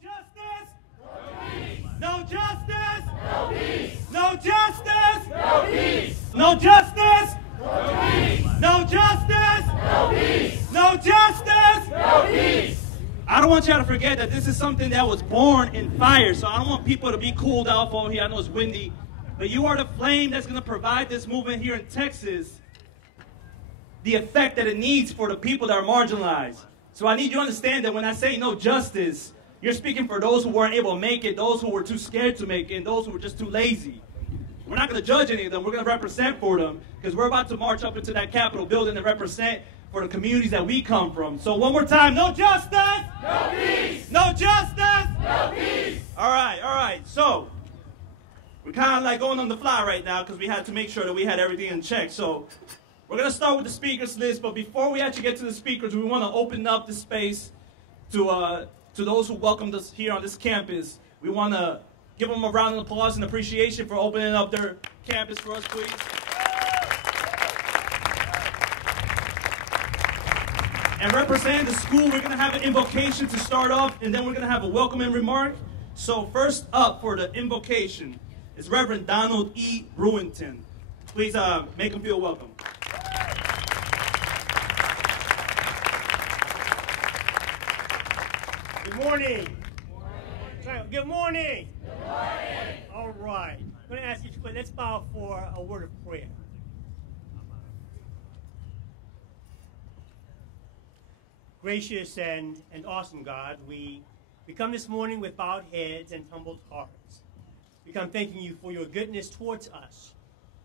justice? No peace. No justice? No peace. No justice? No peace. No justice? No peace. No justice? No peace. No justice? No peace. I don't want y'all to forget that this is something that was born in fire, so I don't want people to be cooled off over here. I know it's windy, but you are the flame that's going to provide this movement here in Texas the effect that it needs for the people that are marginalized. So I need you to understand that when I say no justice, you're speaking for those who weren't able to make it, those who were too scared to make it, and those who were just too lazy. We're not going to judge any of them. We're going to represent for them because we're about to march up into that Capitol building and represent for the communities that we come from. So one more time, no justice? No peace. No justice? No peace. All right. So we're kind of like going on the fly right now because we had to make sure that we had everything in check. So we're going to start with the speakers list, but before we actually get to the speakers, we want to open up the space to those who welcomed us here on this campus. We want to give them a round of applause and appreciation for opening up their campus for us, please. And representing the school, we're going to have an invocation to start off, and then we're going to have a welcoming remark. So first up for the invocation is Reverend Donald E. Brewington. Please make him feel welcome. Good morning. Good morning. Good morning. All right. I'm going to ask you to quit. Let's bow for a word of prayer. Gracious and awesome God, we come this morning with bowed heads and humbled hearts. We come thanking you for your goodness towards us,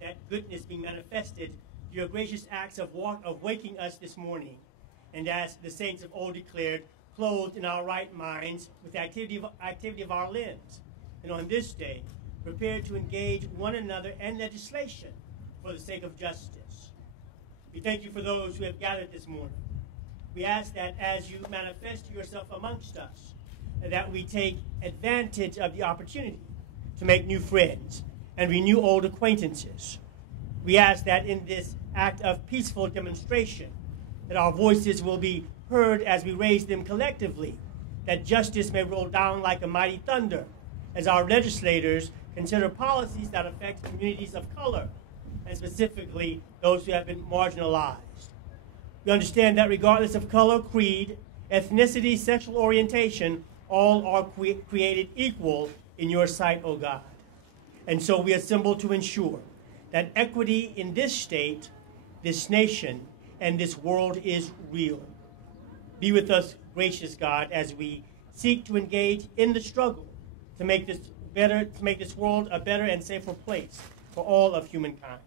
that goodness being manifested through your gracious acts of waking us this morning. And as the saints of old declared, clothed in our right minds with the activity of our limbs. And on this day, prepared to engage one another in legislation for the sake of justice. We thank you for those who have gathered this morning. We ask that as you manifest yourself amongst us, that we take advantage of the opportunity to make new friends and renew old acquaintances. We ask that in this act of peaceful demonstration, that our voices will be heard as we raise them collectively, that justice may roll down like a mighty thunder as our legislators consider policies that affect communities of color, and specifically those who have been marginalized. We understand that regardless of color, creed, ethnicity, sexual orientation, all are created equal in your sight, O God. And so we assemble to ensure that equity in this state, this nation, and this world is real. Be with us, gracious God, as we seek to engage in the struggle to make this world a better and safer place for all of humankind.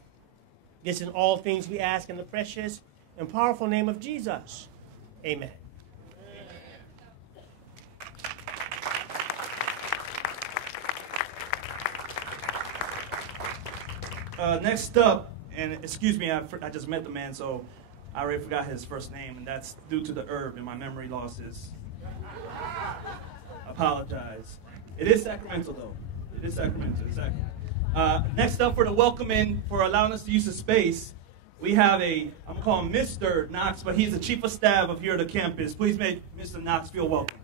This in all things we ask in the precious and powerful name of Jesus. Amen. Next up, and excuse me, I just met the man, so I already forgot his first name, and that's due to the herb and my memory losses. Apologize. It is Sacramento, though. It is Sacramento, exactly. Next up for the welcoming, for allowing us to use the space, we have I'm going to call him Mr. Knox, but he's the chief of staff of here at the campus. Please make Mr. Knox feel welcome.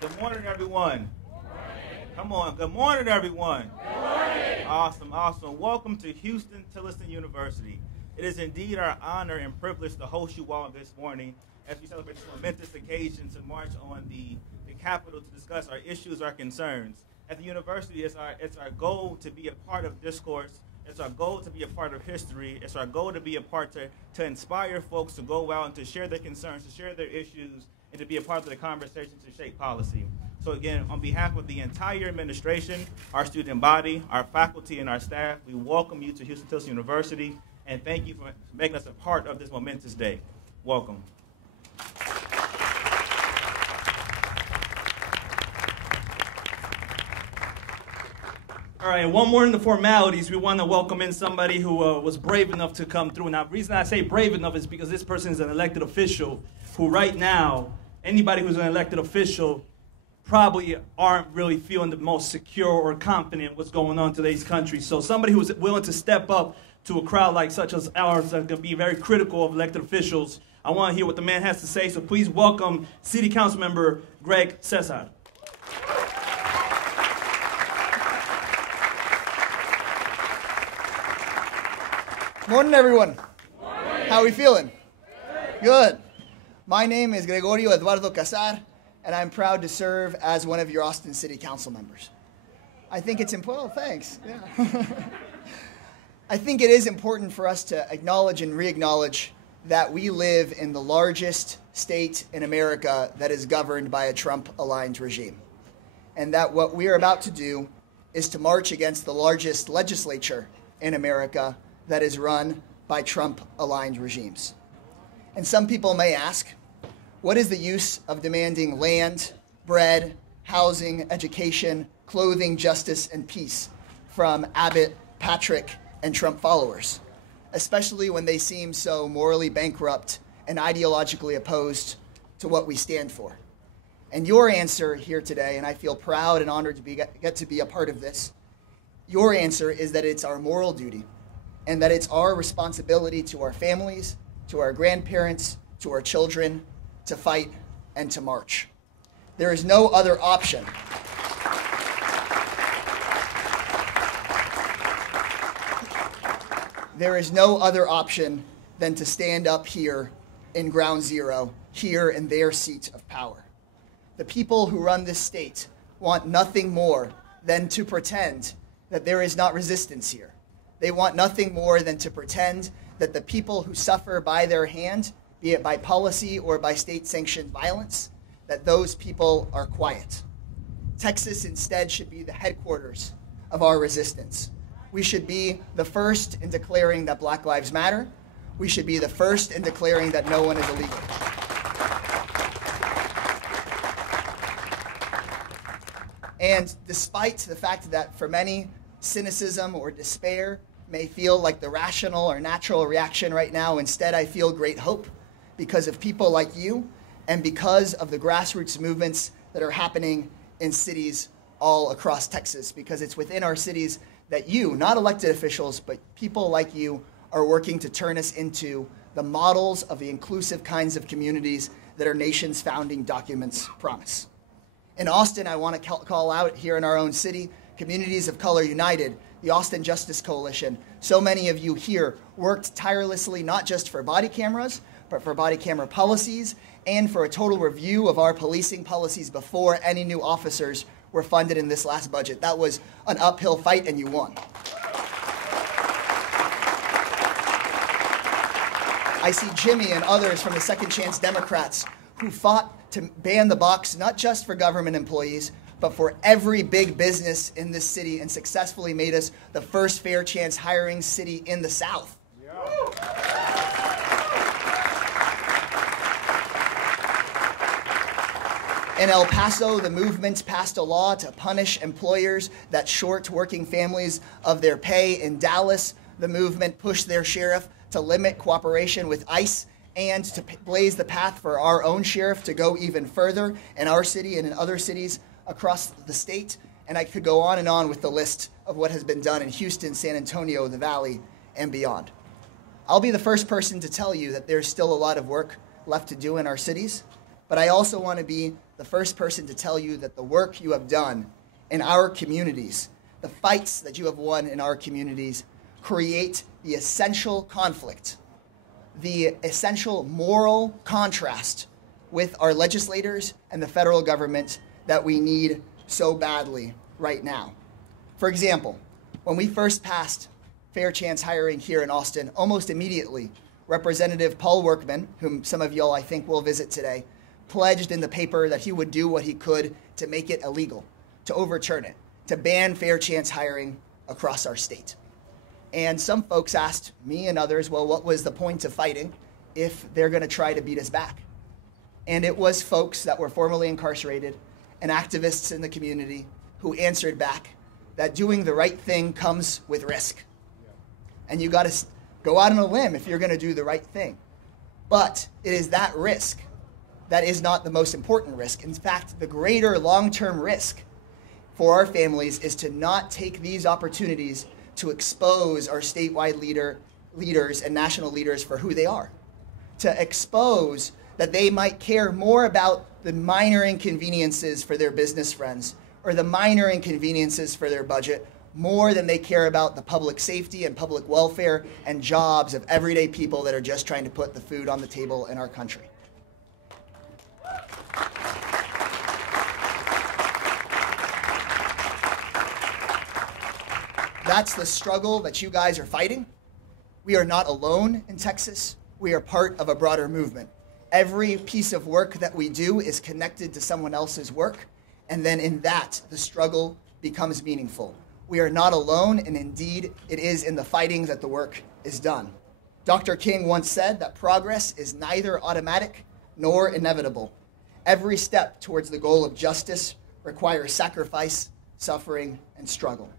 Good morning, everyone. Good morning. Come on. Good morning, everyone. Good morning. Awesome. Welcome to Houston-Tillotson University. It is indeed our honor and privilege to host you all this morning as we celebrate this momentous occasion to march on the Capitol to discuss our issues, our concerns. At the university, it's our goal to be a part of discourse. It's our goal to be a part of history. It's our goal to be a part to inspire folks to go out and to share their concerns, to share their issues, and to be a part of the conversation to shape policy. So again, on behalf of the entire administration, our student body, our faculty, and our staff, we welcome you to Houston-Tillotson University, and thank you for making us a part of this momentous day. Welcome. All right, one more in the formalities. We want to welcome in somebody who was brave enough to come through. Now, the reason I say brave enough is because this person is an elected official who right now, anybody who's an elected official probably aren't really feeling the most secure or confident what's going on in today's country. So somebody who's willing to step up to a crowd like such as ours that can be very critical of elected officials, I want to hear what the man has to say. So please welcome City Council Member Greg Cesar. Morning, everyone. Morning. How are we feeling? Good. My name is Gregorio Eduardo Casar, and I'm proud to serve as one of your Austin City Council members. I think it's important. Oh, thanks. Yeah. I think it is important for us to acknowledge and re-acknowledge that we live in the largest state in America that is governed by a Trump-aligned regime, and that what we are about to do is to march against the largest legislature in America that is run by Trump-aligned regimes. And some people may ask, what is the use of demanding land, bread, housing, education, clothing, justice, and peace from Abbott, Patrick, and Trump followers, especially when they seem so morally bankrupt and ideologically opposed to what we stand for? And your answer here today, and I feel proud and honored to get to be a part of this, your answer is that it's our moral duty and that it's our responsibility to our families, to our grandparents, to our children, to fight and to march. There is no other option. There is no other option than to stand up here in Ground Zero, here in their seat of power. The people who run this state want nothing more than to pretend that there is not resistance here. They want nothing more than to pretend that the people who suffer by their hand, be it by policy or by state-sanctioned violence, that those people are quiet. Texas instead should be the headquarters of our resistance. We should be the first in declaring that Black Lives Matter. We should be the first in declaring that no one is illegal. And despite the fact that for many, cynicism or despair may feel like the rational or natural reaction right now, instead I feel great hope because of people like you and because of the grassroots movements that are happening in cities all across Texas, because it's within our cities that you, not elected officials, but people like you, are working to turn us into the models of the inclusive kinds of communities that our nation's founding documents promise. In Austin, I want to call out here in our own city, Communities of Color United, the Austin Justice Coalition. So many of you here worked tirelessly not just for body cameras, but for body camera policies and for a total review of our policing policies before any new officers were funded in this last budget. That was an uphill fight, and you won. I see Jimmy and others from the Second Chance Democrats who fought to ban the box not just for government employees, but for every big business in this city and successfully made us the first fair chance hiring city in the South. In El Paso, the movement passed a law to punish employers that short working families of their pay. In Dallas, the movement pushed their sheriff to limit cooperation with ICE and to blaze the path for our own sheriff to go even further in our city and in other cities across the state. And I could go on and on with the list of what has been done in Houston, San Antonio, the Valley, and beyond. I'll be the first person to tell you that there's still a lot of work left to do in our cities, but I also want to be the first person to tell you that the work you have done in our communities, the fights that you have won in our communities, create the essential conflict, the essential moral contrast with our legislators and the federal government that we need so badly right now. For example, when we first passed fair chance hiring here in Austin, almost immediately, Representative Paul Workman, whom some of y'all I think will visit today, pledged in the paper that he would do what he could to make it illegal, to overturn it, to ban fair chance hiring across our state. And some folks asked me and others, well, what was the point of fighting if they're going to try to beat us back? And it was folks that were formerly incarcerated and activists in the community who answered back that doing the right thing comes with risk. And you got to go out on a limb if you're going to do the right thing. But it is that risk that is not the most important risk. In fact, the greater long-term risk for our families is to not take these opportunities to expose our statewide leaders and national leaders for who they are, to expose that they might care more about the minor inconveniences for their business friends or the minor inconveniences for their budget more than they care about the public safety and public welfare and jobs of everyday people that are just trying to put the food on the table in our country. That's the struggle that you guys are fighting. We are not alone in Texas. We are part of a broader movement. Every piece of work that we do is connected to someone else's work, and then in that, the struggle becomes meaningful. We are not alone, and indeed, it is in the fighting that the work is done. Dr. King once said that progress is neither automatic nor inevitable. Every step towards the goal of justice requires sacrifice, suffering, and struggle.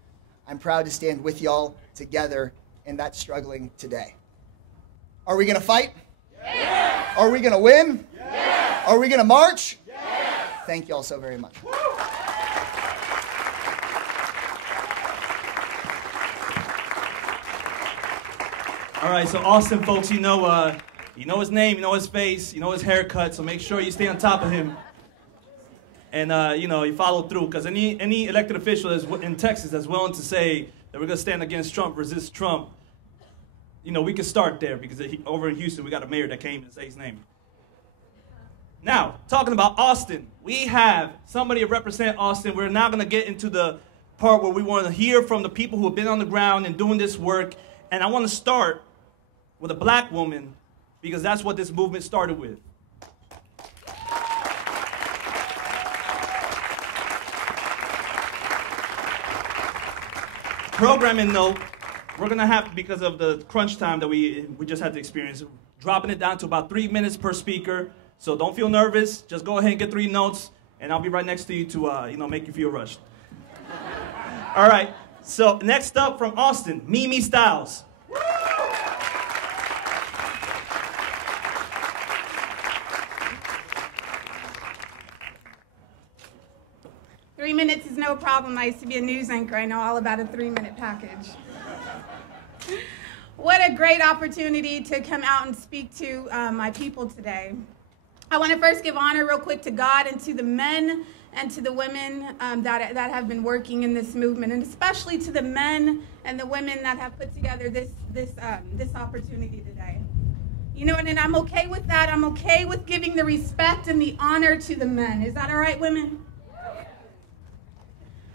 I'm proud to stand with y'all together in that struggling today. Are we going to fight? Yes. Are we going to win? Yes. Are we going to march? Yes. Thank y'all so very much. Woo. All right, so Austin, folks, you know his name, you know his face, you know his haircut, so make sure you stay on top of him. And, you follow through, because any elected official that's in Texas that's willing to say that we're going to stand against Trump, resist Trump, we can start there, because over in Houston, we got a mayor that came and say his name. Now, talking about Austin, we have somebody to represent Austin. We're now going to get into the part where we want to hear from the people who have been on the ground and doing this work. And I want to start with a black woman, because that's what this movement started with. Programming note, we're going to have, because of the crunch time that we just had to experience, dropping it down to about 3 minutes per speaker. So don't feel nervous. Just go ahead and get 3 notes, and I'll be right next to you to make you feel rushed. All right. So next up from Austin, Mimi Styles. 3 minutes is no problem. I used to be a news anchor. I know all about a 3-minute package. What a great opportunity to come out and speak to my people today. I want to first give honor real quick to God and to the men and to the women that have been working in this movement, and especially to the men and the women that have put together this opportunity today. And I'm okay with that. I'm okay with giving the respect and the honor to the men. Is that all right, women?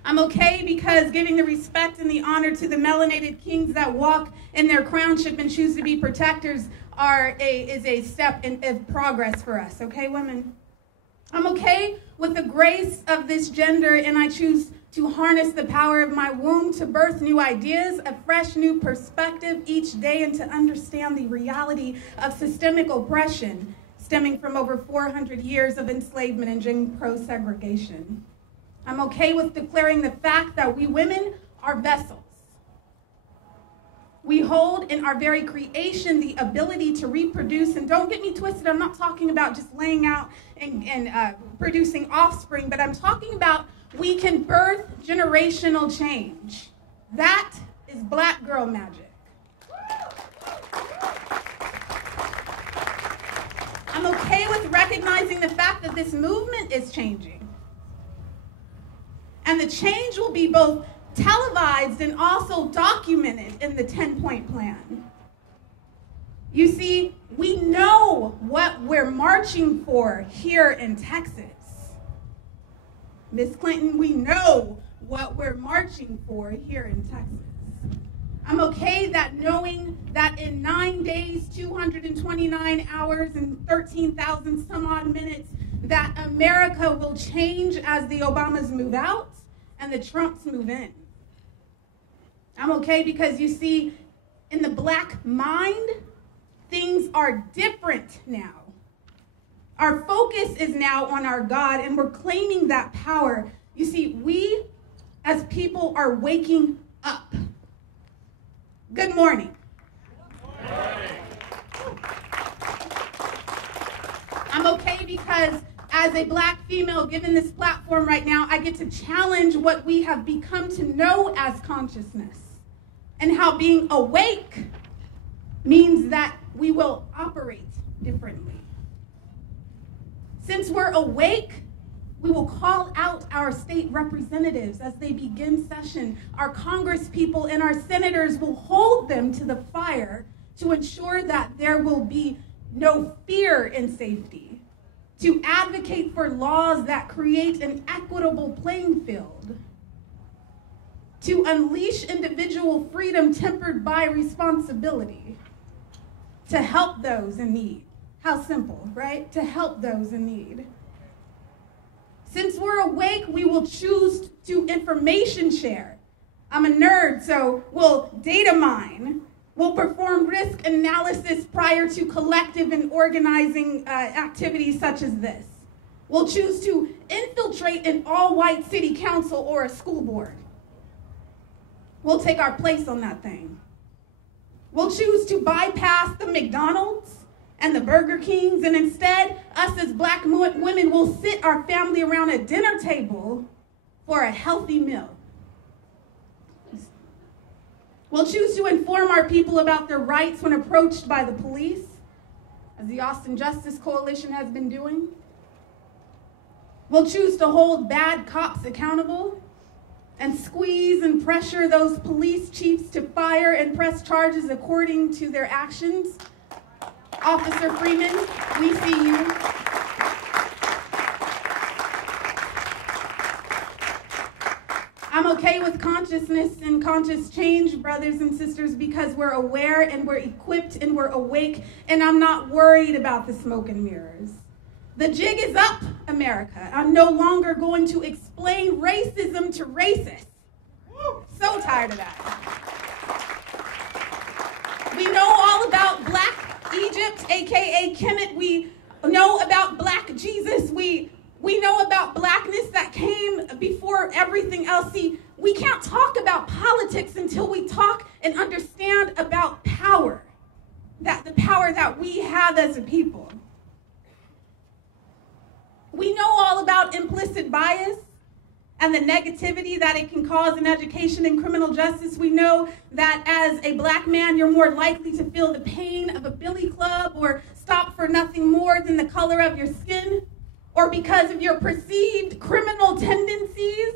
I'm okay because giving the respect and the honor to the melanated kings that walk in their crownship and choose to be protectors is a step of progress for us. Okay, women? I'm okay with the grace of this gender, and I choose to harness the power of my womb to birth new ideas, a fresh new perspective each day, and to understand the reality of systemic oppression stemming from over 400 years of enslavement and Jim Crow segregation. I'm okay with declaring the fact that we women are vessels. We hold in our very creation the ability to reproduce, and don't get me twisted, I'm not talking about just laying out and producing offspring, but I'm talking about we can birth generational change. That is black girl magic. I'm okay with recognizing the fact that this movement is changing. And the change will be both televised and also documented in the 10-point plan. You see, we know what we're marching for here in Texas. Ms. Clinton, we know what we're marching for here in Texas. I'm okay that knowing that in 9 days, 229 hours, and 13,000 some odd minutes, that America will change as the Obamas move out and the Trumps move in. I'm okay because you see, in the black mind, things are different now. Our focus is now on our God, and we're claiming that power. You see, we as people are waking up. Good morning. I'm okay because as a black female given this platform right now, I get to challenge what we have become to know as consciousness and how being awake means that we will operate differently. Since we're awake, we will call out our state representatives as they begin session. Our Congress people and our senators will hold them to the fire to ensure that there will be no fear in safety, to advocate for laws that create an equitable playing field, to unleash individual freedom tempered by responsibility, to help those in need. How simple, right? To help those in need. Since we're awake, we will choose to information share. I'm a nerd, so we'll data mine. We'll perform risk analysis prior to collective and organizing activities such as this. We'll choose to infiltrate an all-white city council or a school board. We'll take our place on that thing. We'll choose to bypass the McDonald's and the Burger Kings, and instead, us as black women will sit our family around a dinner table for a healthy meal. We'll choose to inform our people about their rights when approached by the police, as the Austin Justice Coalition has been doing. We'll choose to hold bad cops accountable and squeeze and pressure those police chiefs to fire and press charges according to their actions. Officer Freeman, we see you. I'm okay with consciousness and conscious change, brothers and sisters, because we're aware and we're equipped and we're awake, and I'm not worried about the smoke and mirrors. The jig is up, America. I'm no longer going to explain racism to racists. So tired of that. We know all about Black Egypt, aka Kemet. We know about Black Jesus. We know about blackness that came before everything else. See, we can't talk about politics until we talk and understand about power, that the power that we have as a people. We know all about implicit bias and the negativity that it can cause in education and criminal justice. We know that as a black man, you're more likely to feel the pain of a billy club or stop for nothing more than the color of your skin, or because of your perceived criminal tendencies.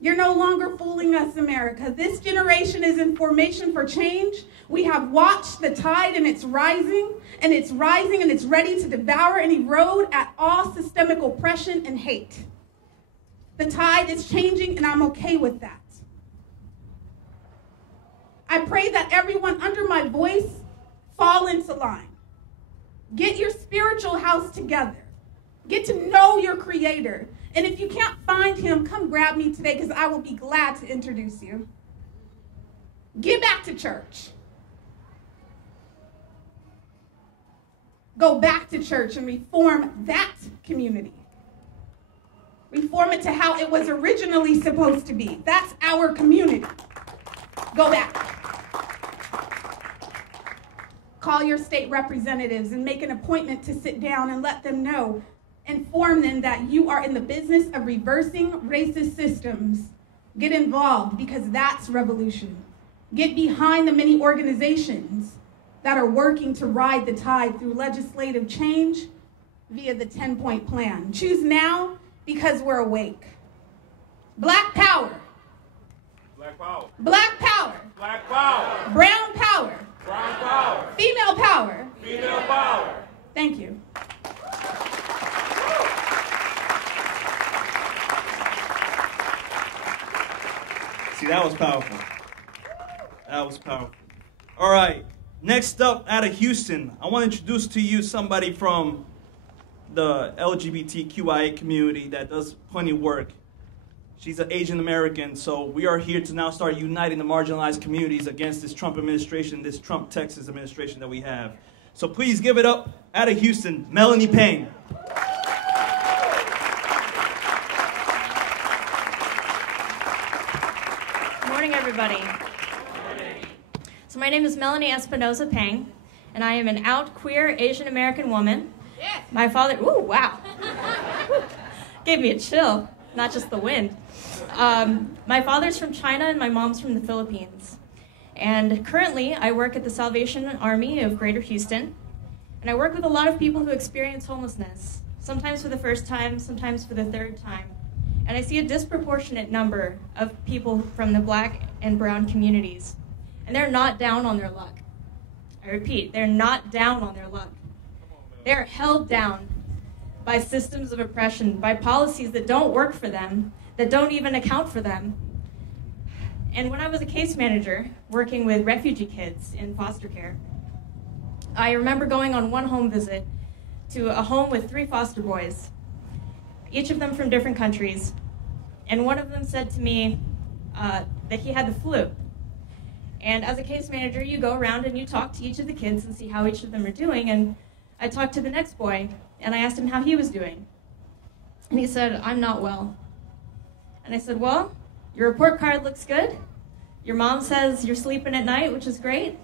You're no longer fooling us, America. This generation is in formation for change. We have watched the tide, and it's rising, and it's rising, and it's ready to devour and erode at all systemic oppression and hate. The tide is changing, and I'm okay with that. I pray that everyone under my voice fall into line. Get your spiritual house together. Get to know your Creator. And if you can't find him, come grab me today, because I will be glad to introduce you. Get back to church. Go back to church and reform that community. Reform it to how it was originally supposed to be. That's our community. Go back. Call your state representatives and make an appointment to sit down and let them know. Inform them that you are in the business of reversing racist systems. Get involved, because that's revolution. Get behind the many organizations that are working to ride the tide through legislative change via the 10-point plan. Choose now, because we're awake. Black power. Black power. Black power. Black power. Brown power. Brown power. Female power. Female power. Thank you. See, that was powerful. That was powerful. All right. Next up, out of Houston, I want to introduce to you somebody from the LGBTQIA community that does plenty of work. She's an Asian American, so we are here to now start uniting the marginalized communities against this Trump administration, this Trump Texas administration that we have. So please give it up, out of Houston, Melanie Payne. Good morning, everybody. So my name is Melanie Espinoza Pang, and I am an out queer Asian American woman My father, ooh, wow. Gave me a chill, not just the wind. My father's from China and my mom's from the Philippines. And currently, I work at the Salvation Army of Greater Houston. And I work with a lot of people who experience homelessness, sometimes for the first time, sometimes for the third time. And I see a disproportionate number of people from the Black and brown communities. And they're not down on their luck. I repeat, they're not down on their luck. They're held down by systems of oppression, by policies that don't work for them, that don't even account for them. And when I was a case manager working with refugee kids in foster care, I remember going on one home visit to a home with 3 foster boys, each of them from different countries. And one of them said to me that he had the flu. And as a case manager, you go around and you talk to each of the kids and see how each of them are doing. And I talked to the next boy, and I asked him how he was doing. And he said, "I'm not well." And I said, "Well, your report card looks good. Your mom says you're sleeping at night, which is great.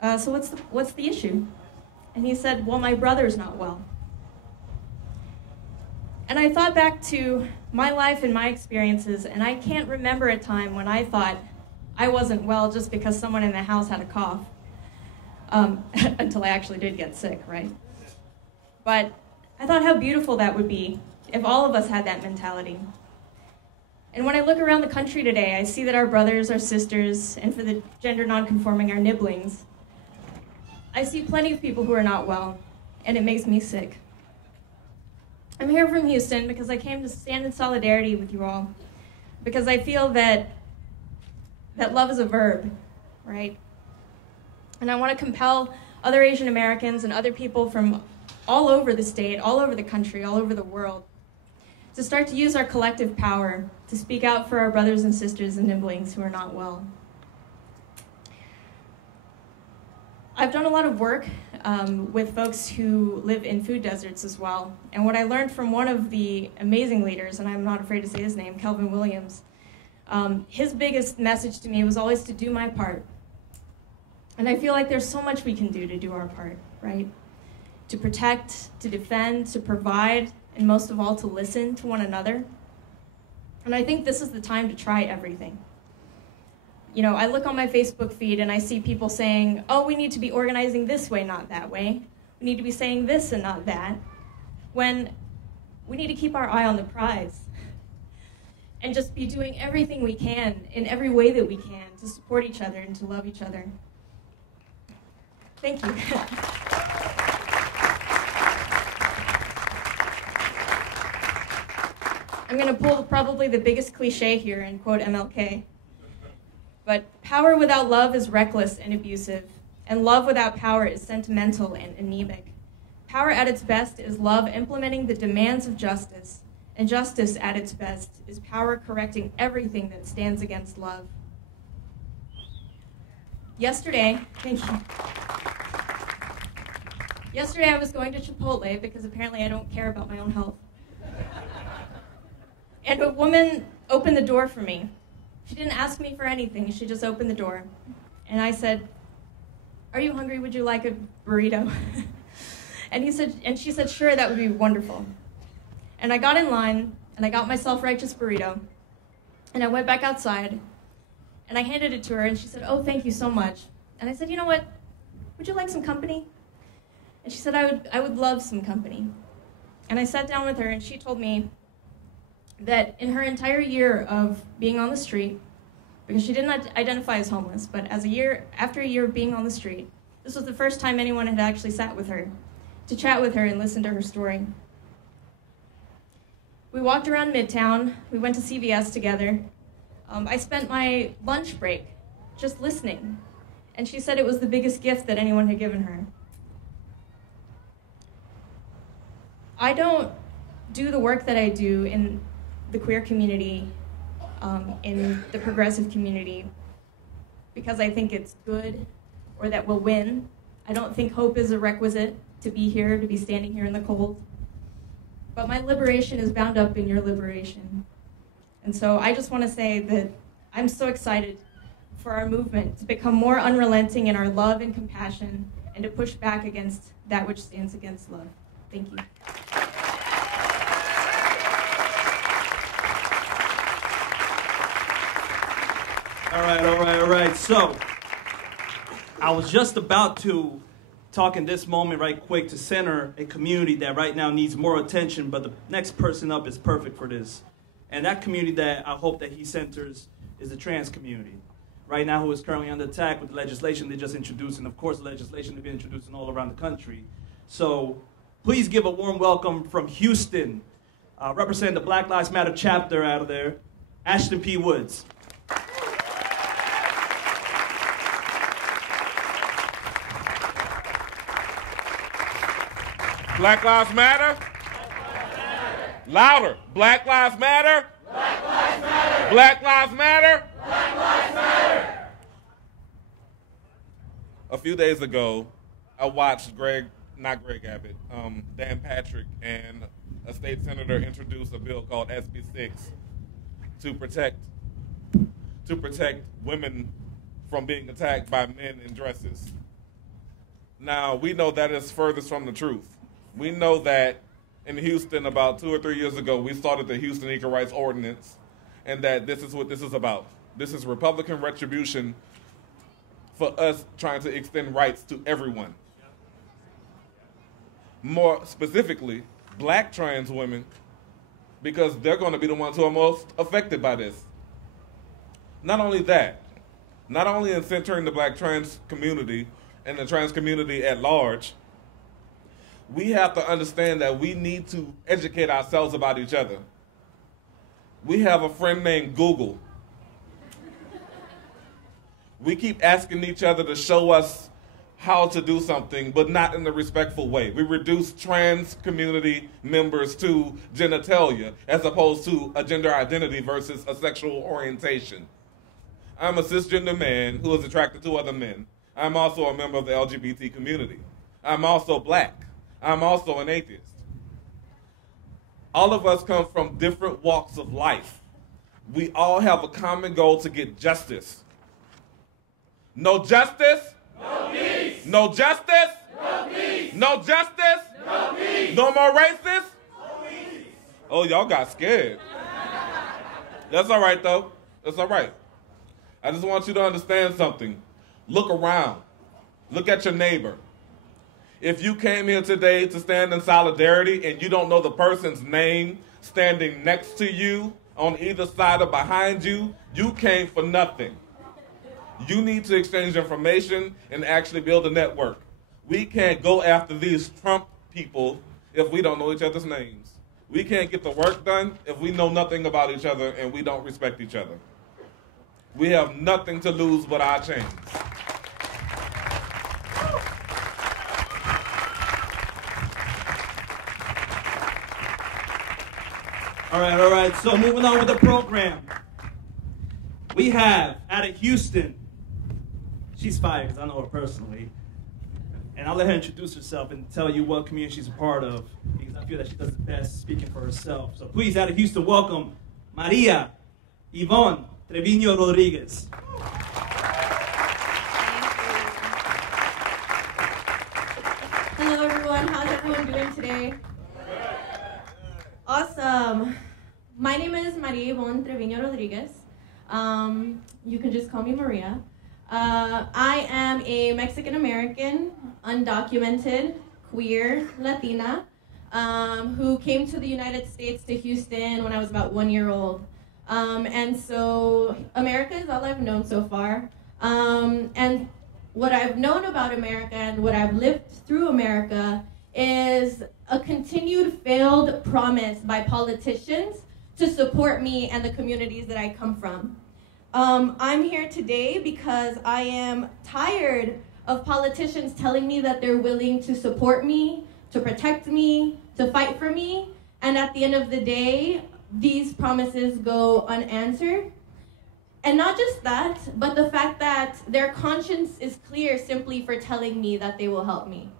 So what's the issue?" And he said, "Well, my brother's not well." And I thought back to my life and my experiences, and I can't remember a time when I thought I wasn't well just because someone in the house had a cough, until I actually did get sick, right? But I thought how beautiful that would be if all of us had that mentality. And when I look around the country today, I see that our brothers, our sisters, and for the gender nonconforming, our nibblings, I see plenty of people who are not well, and it makes me sick. I'm here from Houston because I came to stand in solidarity with you all, because I feel that love is a verb, right? And I want to compel other Asian Americans and other people from all over the state, all over the country, all over the world, to start to use our collective power to speak out for our brothers and sisters and nibblings who are not well. I've done a lot of work with folks who live in food deserts as well. And what I learned from one of the amazing leaders, and I'm not afraid to say his name, Kelvin Williams, his biggest message to me was always to do my part. And I feel like there's so much we can do to do our part, right? To protect, to defend, to provide, and most of all, to listen to one another. And I think this is the time to try everything. You know, I look on my Facebook feed and I see people saying, "Oh, we need to be organizing this way, not that way. We need to be saying this and not that," when we need to keep our eye on the prize and just be doing everything we can in every way that we can to support each other and to love each other. Thank you. I'm going to pull probably the biggest cliche here and quote MLK. But power without love is reckless and abusive, and love without power is sentimental and anemic. Power at its best is love implementing the demands of justice, and justice at its best is power correcting everything that stands against love. Yesterday, thank you. Yesterday I was going to Chipotle because apparently I don't care about my own health. And a woman opened the door for me. She didn't ask me for anything, she just opened the door. And I said, "Are you hungry? Would you like a burrito?" And she said, "Sure, that would be wonderful." And I got in line, and I got my self-righteous burrito, and I went back outside, and I handed it to her, and she said, "Oh, thank you so much." And I said, "You know what? Would you like some company?" And she said, I would love some company. And I sat down with her, and she told me that in her entire year of being on the street, because she didn't identify as homeless, but after a year of being on the street, this was the first time anyone had actually sat with her to chat with her and listen to her story. We walked around Midtown. We went to CVS together. I spent my lunch break just listening, and she said it was the biggest gift that anyone had given her. I don't do the work that I do in the queer community, in the progressive community, because I think it's good or that we'll win. I don't think hope is a requisite to be here, to be standing here in the cold. But my liberation is bound up in your liberation. And so I just want to say that I'm so excited for our movement to become more unrelenting in our love and compassion and to push back against that which stands against love. Thank you. All right. So, I was just about to talk in this moment right quick to center a community that right now needs more attention, but the next person up is perfect for this. And that community that I hope that he centers is the trans community. Right now, who is currently under attack with the legislation they just introduced, and of course the legislation they've been introducing all around the country. So please give a warm welcome from Houston, representing the Black Lives Matter chapter out of there, Ashton P. Woods. Black Lives Matter? Louder. Black Lives Matter? Black Lives Matter. Black Lives Matter? Black Lives Matter. A few days ago, I watched Dan Patrick and a state senator introduce a bill called SB 6 to protect women from being attacked by men in dresses. Now, we know that is furthest from the truth. We know that in Houston about 2 or 3 years ago, we started the Houston Equal Rights Ordinance, and that this is what this is about. This is Republican retribution for us trying to extend rights to everyone. More specifically, black trans women, because they're going to be the ones who are most affected by this. Not only that, not only in centering the black trans community and the trans community at large, we have to understand that we need to educate ourselves about each other. We have a friend named Google. We keep asking each other to show us how to do something, but not in a respectful way. We reduce trans community members to genitalia as opposed to a gender identity versus a sexual orientation. I'm a cisgender man who is attracted to other men. I'm also a member of the LGBT community. I'm also black. I'm also an atheist. All of us come from different walks of life. We all have a common goal to get justice. No justice? No peace. No justice? No peace. No justice? No peace. No more racists? No peace. Oh, y'all got scared. That's all right, though. That's all right. I just want you to understand something. Look around. Look at your neighbor. If you came here today to stand in solidarity and you don't know the person's name standing next to you, on either side or behind you, you came for nothing. You need to exchange information and actually build a network. We can't go after these Trump people if we don't know each other's names. We can't get the work done if we know nothing about each other and we don't respect each other. We have nothing to lose but our chains. All right. So moving on with the program. We have, out of Houston, she's fire because I know her personally. And I'll let her introduce herself and tell you what community she's a part of because I feel that she does the best speaking for herself. So please, out of Houston, welcome Maria Yvonne Trevino Rodriguez. Hello everyone, how's everyone doing today? Awesome. My name is Maria Yvonne Trevino Rodriguez. You can just call me Maria. I am a Mexican-American, undocumented, queer, Latina, who came to the United States, to Houston, when I was about 1 year old. And so America is all I've known so far. And what I've known about America and what I've lived through America is a continued failed promise by politicians to support me and the communities that I come from. I'm here today because I am tired of politicians telling me that they're willing to support me, to protect me, to fight for me, and at the end of the day, these promises go unanswered. And not just that, but the fact that their conscience is clear simply for telling me that they will help me.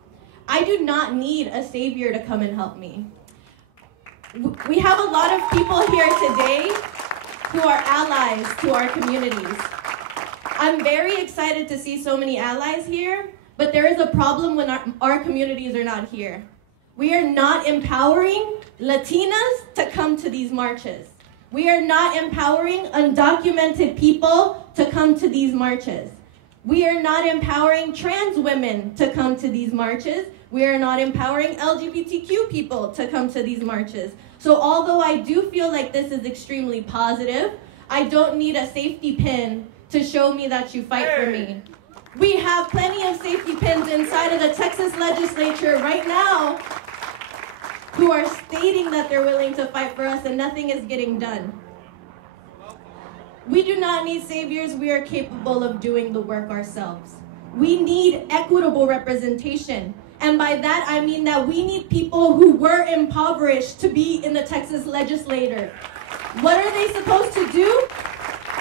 I do not need a savior to come and help me. We have a lot of people here today who are allies to our communities. I'm very excited to see so many allies here, but there is a problem when our communities are not here. We are not empowering Latinas to come to these marches. We are not empowering undocumented people to come to these marches. We are not empowering trans women to come to these marches. We are not empowering LGBTQ people to come to these marches. So although I do feel like this is extremely positive, I don't need a safety pin to show me that you fight for me. We have plenty of safety pins inside of the Texas legislature right now who are stating that they're willing to fight for us, and nothing is getting done. We do not need saviors. We are capable of doing the work ourselves. We need equitable representation. And by that, I mean that we need people who were impoverished to be in the Texas legislature. What are they supposed to do?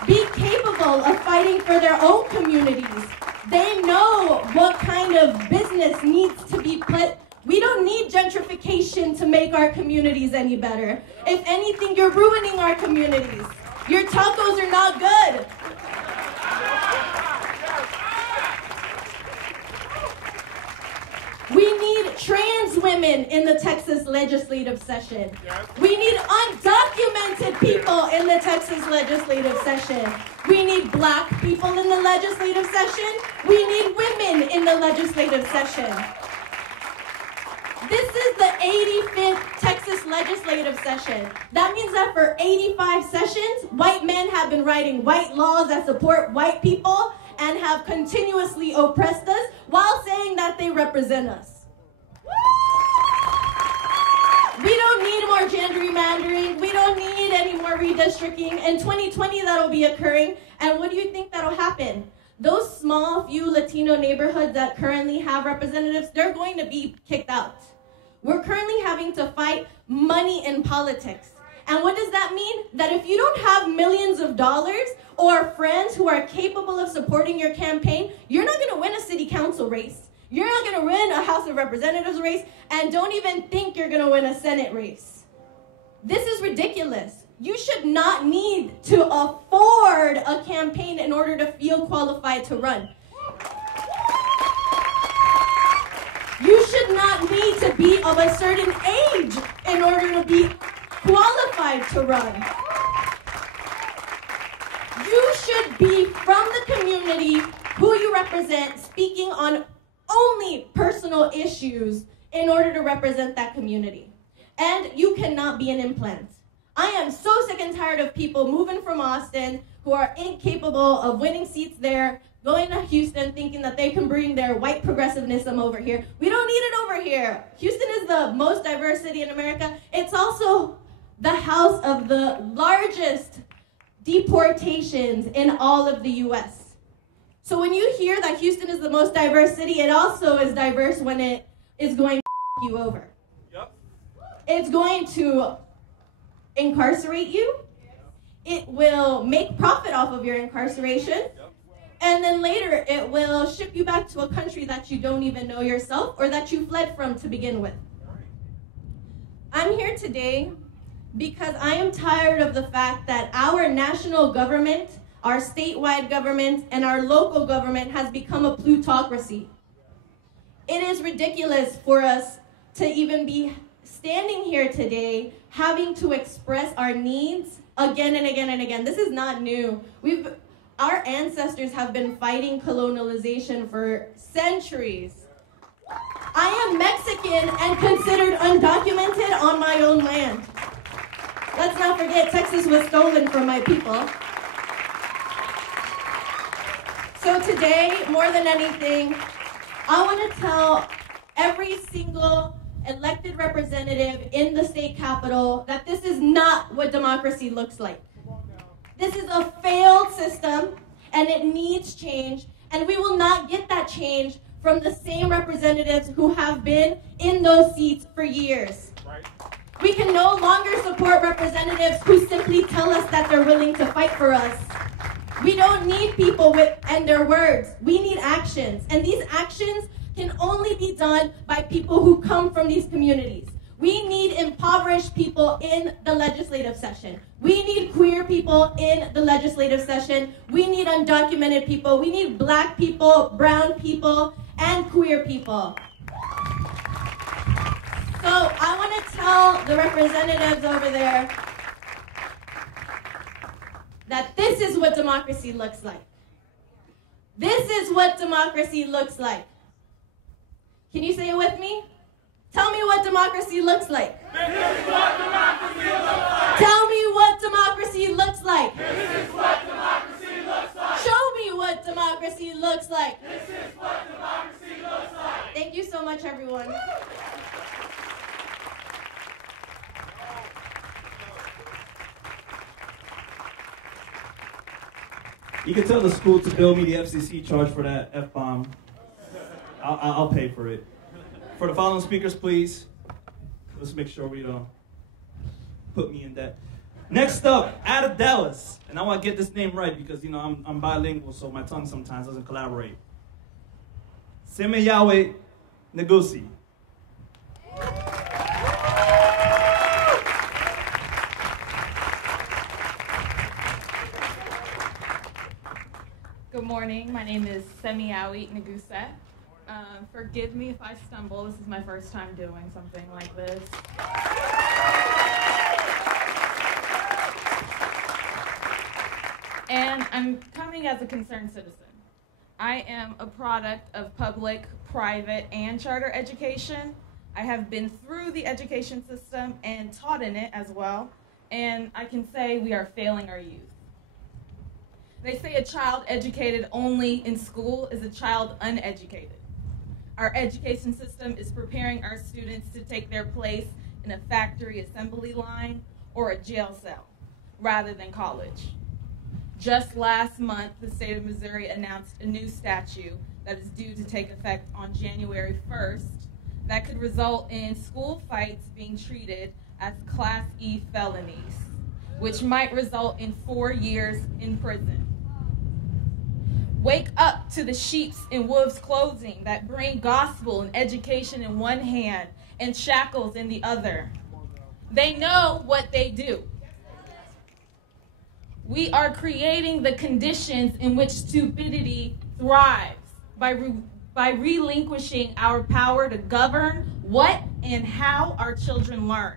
Be capable of fighting for their own communities. They know what kind of business needs to be put. We don't need gentrification to make our communities any better. If anything, you're ruining our communities. Your tacos are not good. We need trans women in the Texas legislative session. We need undocumented people in the Texas legislative session. We need black people in the legislative session. We need women in the legislative session. This is the 85th Texas legislative session. That means that for 85 sessions, white men have been writing white laws that support white people and have continuously oppressed us while saying that they represent us. We don't need more gerrymandering. We don't need any more redistricting. In 2020, that'll be occurring. And what do you think that'll happen? Those small few Latino neighborhoods that currently have representatives, they're going to be kicked out. We're currently having to fight money in politics. And what does that mean? That if you don't have millions of dollars or friends who are capable of supporting your campaign, you're not going to win a city council race. You're not going to win a House of Representatives race, and don't even think you're going to win a Senate race. This is ridiculous. You should not need to afford a campaign in order to feel qualified to run. You should not need to be of a certain age in order to be qualified to run. You should be from the community who you represent, speaking on only personal issues in order to represent that community. And you cannot be an implant. I am so sick and tired of people moving from Austin who are incapable of winning seats there, going to Houston thinking that they can bring their white progressivism over here. We don't need it over here. Houston is the most diverse city in America. It's also the house of the largest deportations in all of the U.S. So when you hear that Houston is the most diverse city, it also is diverse when it is going to you over. Yep. It's going to incarcerate you. It will make profit off of your incarceration. Yep. And then later, it will ship you back to a country that you don't even know yourself or that you fled from to begin with. I'm here today because I am tired of the fact that our national government, our statewide government, and our local government has become a plutocracy. It is ridiculous for us to even be standing here today having to express our needs again and again and again. This is not new. Our ancestors have been fighting colonialization for centuries. I am Mexican and considered undocumented on my own land. Let's not forget, Texas was stolen from my people. So today, more than anything, I want to tell every single elected representative in the state capitol that this is not what democracy looks like. This is a failed system, and it needs change, and we will not get that change from the same representatives who have been in those seats for years. Right. We can no longer support representatives who simply tell us that they're willing to fight for us. We don't need people and their words. We need actions, and these actions can only be done by people who come from these communities. We need impoverished people in the legislative session. We need queer people in the legislative session. We need undocumented people. We need black people, brown people, and queer people. So tell the representatives over there that this is what democracy looks like. This is what democracy looks like. Can you say it with me? Tell me what democracy looks like. This is what democracy looks like. Tell me what democracy looks like. This is what democracy looks like. Show me what democracy looks like. This is what democracy looks like. Thank you so much, everyone. You can tell the school to bill me the FCC charge for that F-bomb. I'll pay for it. For the following speakers, please. Let's make sure we don't put me in debt. Next up, out of Dallas. And I want to get this name right because, you know, I'm bilingual, so my tongue sometimes doesn't collaborate. Semiyawe Negusi. Good morning. My name is Semiyawe Negusa. Forgive me if I stumble. This is my first time doing something like this. And I'm coming as a concerned citizen. I am a product of public, private, and charter education. I have been through the education system and taught in it as well. And I can say we are failing our youth. They say a child educated only in school is a child uneducated. Our education system is preparing our students to take their place in a factory assembly line or a jail cell rather than college. Just last month, the state of Missouri announced a new statute that is due to take effect on January 1st that could result in school fights being treated as Class E felonies, which might result in 4 years in prison. Wake up to the sheeps in wolves' clothing that bring gospel and education in one hand and shackles in the other. They know what they do. We are creating the conditions in which stupidity thrives by relinquishing our power to govern what and how our children learn.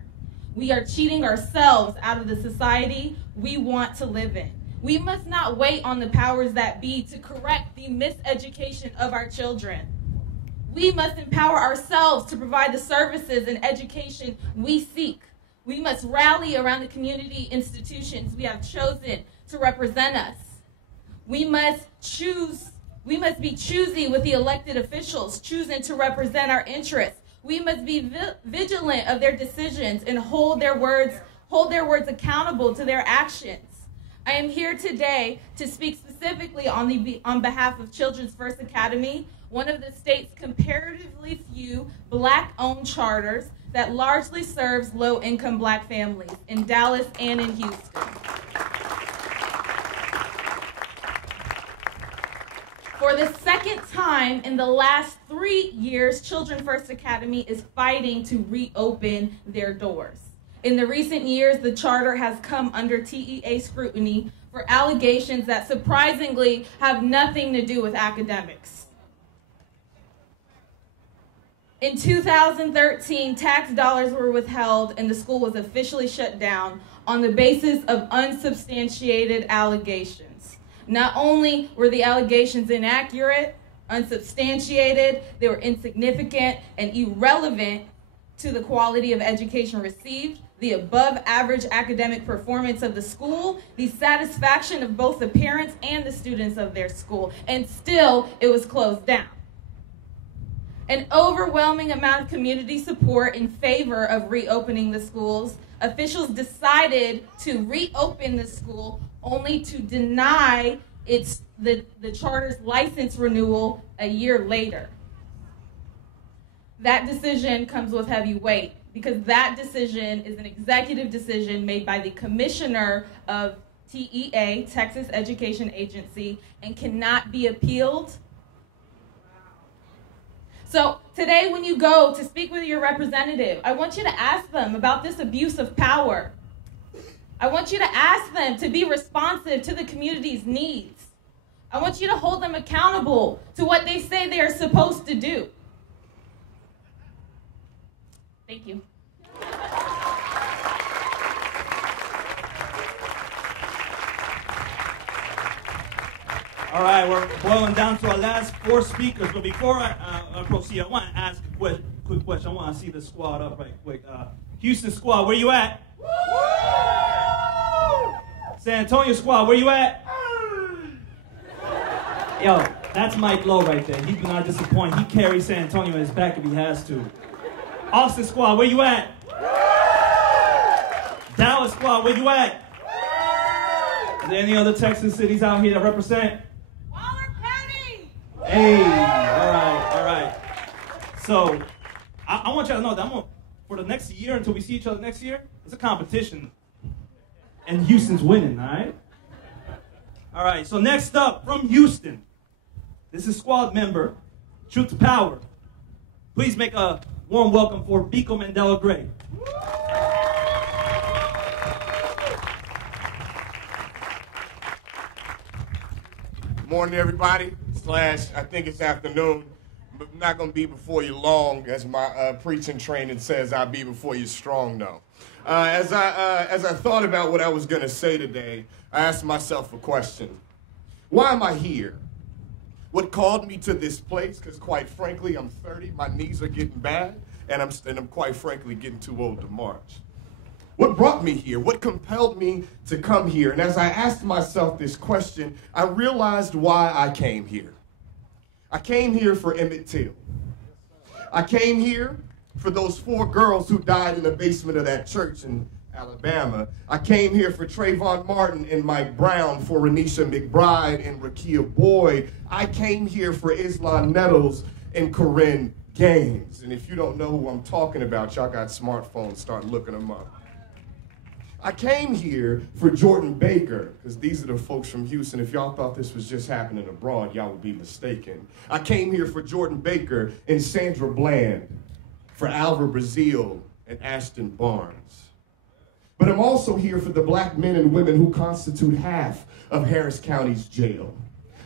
We are cheating ourselves out of the society we want to live in. We must not wait on the powers that be to correct the miseducation of our children. We must empower ourselves to provide the services and education we seek. We must rally around the community institutions we have chosen to represent us. We must be choosy with the elected officials choosing to represent our interests. We must be vigilant of their decisions and hold their words accountable to their actions. I am here today to speak specifically on behalf of Children's First Academy, one of the state's comparatively few Black-owned charters that largely serves low-income Black families in Dallas and in Houston. For the second time in the last 3 years, Children's First Academy is fighting to reopen their doors. In the recent years, the charter has come under TEA scrutiny for allegations that surprisingly have nothing to do with academics. In 2013, tax dollars were withheld and the school was officially shut down on the basis of unsubstantiated allegations. Not only were the allegations inaccurate, unsubstantiated, they were insignificant and irrelevant to the quality of education received, the above average academic performance of the school, the satisfaction of both the parents and the students of their school, and still it was closed down. An overwhelming amount of community support in favor of reopening the schools. Officials decided to reopen the school only to deny the charter's license renewal a year later. That decision comes with heavy weight because that decision is an executive decision made by the commissioner of TEA, Texas Education Agency, and cannot be appealed. So today when you go to speak with your representative, I want you to ask them about this abuse of power. I want you to ask them to be responsive to the community's needs. I want you to hold them accountable to what they say they are supposed to do. Thank you. All right, we're boiling down to our last 4 speakers. But before I proceed, I want to ask a quick question. I want to see the squad up right quick. Houston squad, where you at? San Antonio squad, where you at? Yo, that's Mike Lowe right there. He do not disappoint. He carries San Antonio in his back if he has to. Austin squad, where you at? Dallas squad, where you at? Is there any other Texas cities out here that represent? Waller County! Hey, all right. So, I want y'all to know that for the next year, until we see each other next year, it's a competition. And Houston's winning, all right? All right, so next up, from Houston, this is squad member, Truth to Power. Please make a warm welcome for Biko Mandela Gray. Morning, everybody. I think it's afternoon. But I'm not going to be before you long, as my preaching training says. I'll be before you strong, though. As I thought about what I was going to say today, I asked myself a question. Why am I here? What called me to this place? Because quite frankly, I'm 30, my knees are getting bad, and I'm quite frankly getting too old to march. What brought me here? What compelled me to come here? And as I asked myself this question, I realized why I came here. I came here for Emmett Till. I came here for those 4 girls who died in the basement of that church in Alabama. I came here for Trayvon Martin and Mike Brown, for Renisha McBride and Rakia Boyd. I came here for Islam Nettles and Corinne Gaines. And if you don't know who I'm talking about, y'all got smartphones, start looking them up. I came here for Jordan Baker, because these are the folks from Houston. If y'all thought this was just happening abroad, y'all would be mistaken. I came here for Jordan Baker and Sandra Bland, for Alva Brazil and Ashton Barnes. But I'm also here for the black men and women who constitute half of Harris County's jail.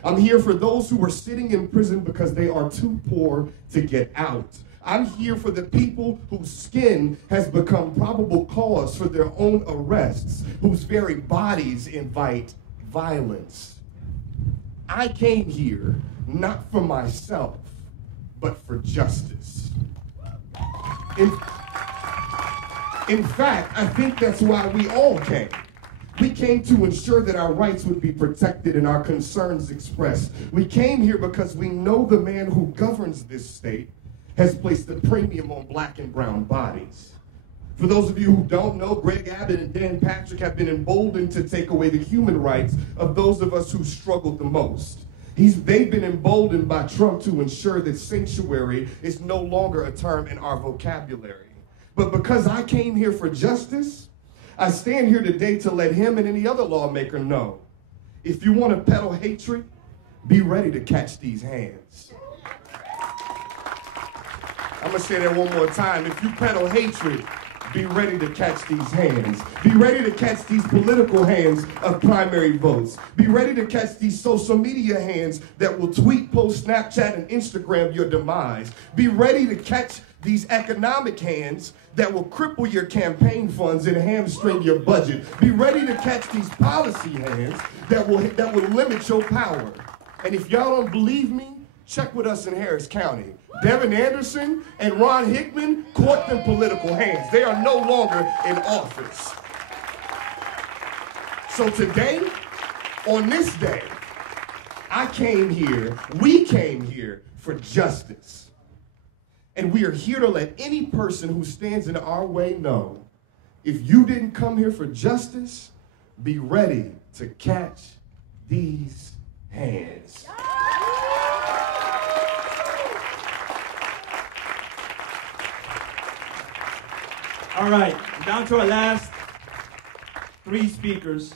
I'm here for those who are sitting in prison because they are too poor to get out. I'm here for the people whose skin has become probable cause for their own arrests, whose very bodies invite violence. I came here not for myself, but for justice. In fact, I think that's why we all came. We came to ensure that our rights would be protected and our concerns expressed. We came here because we know the man who governs this state has placed a premium on black and brown bodies. For those of you who don't know, Greg Abbott and Dan Patrick have been emboldened to take away the human rights of those of us who struggled the most. They've been emboldened by Trump to ensure that sanctuary is no longer a term in our vocabulary. But because I came here for justice, I stand here today to let him and any other lawmaker know, if you want to peddle hatred, be ready to catch these hands. I'm going to say that one more time. If you peddle hatred, be ready to catch these hands. Be ready to catch these political hands of primary votes. Be ready to catch these social media hands that will tweet, post, Snapchat, and Instagram your demise. Be ready to catch these economic hands that will cripple your campaign funds and hamstring your budget. Be ready to catch these policy hands that will limit your power. And if y'all don't believe me, check with us in Harris County. Devin Anderson and Ron Hickman caught them political hands. They are no longer in office. So today, on this day, we came here for justice. And we are here to let any person who stands in our way know, if you didn't come here for justice, be ready to catch these hands. All right, down to our last 3 speakers.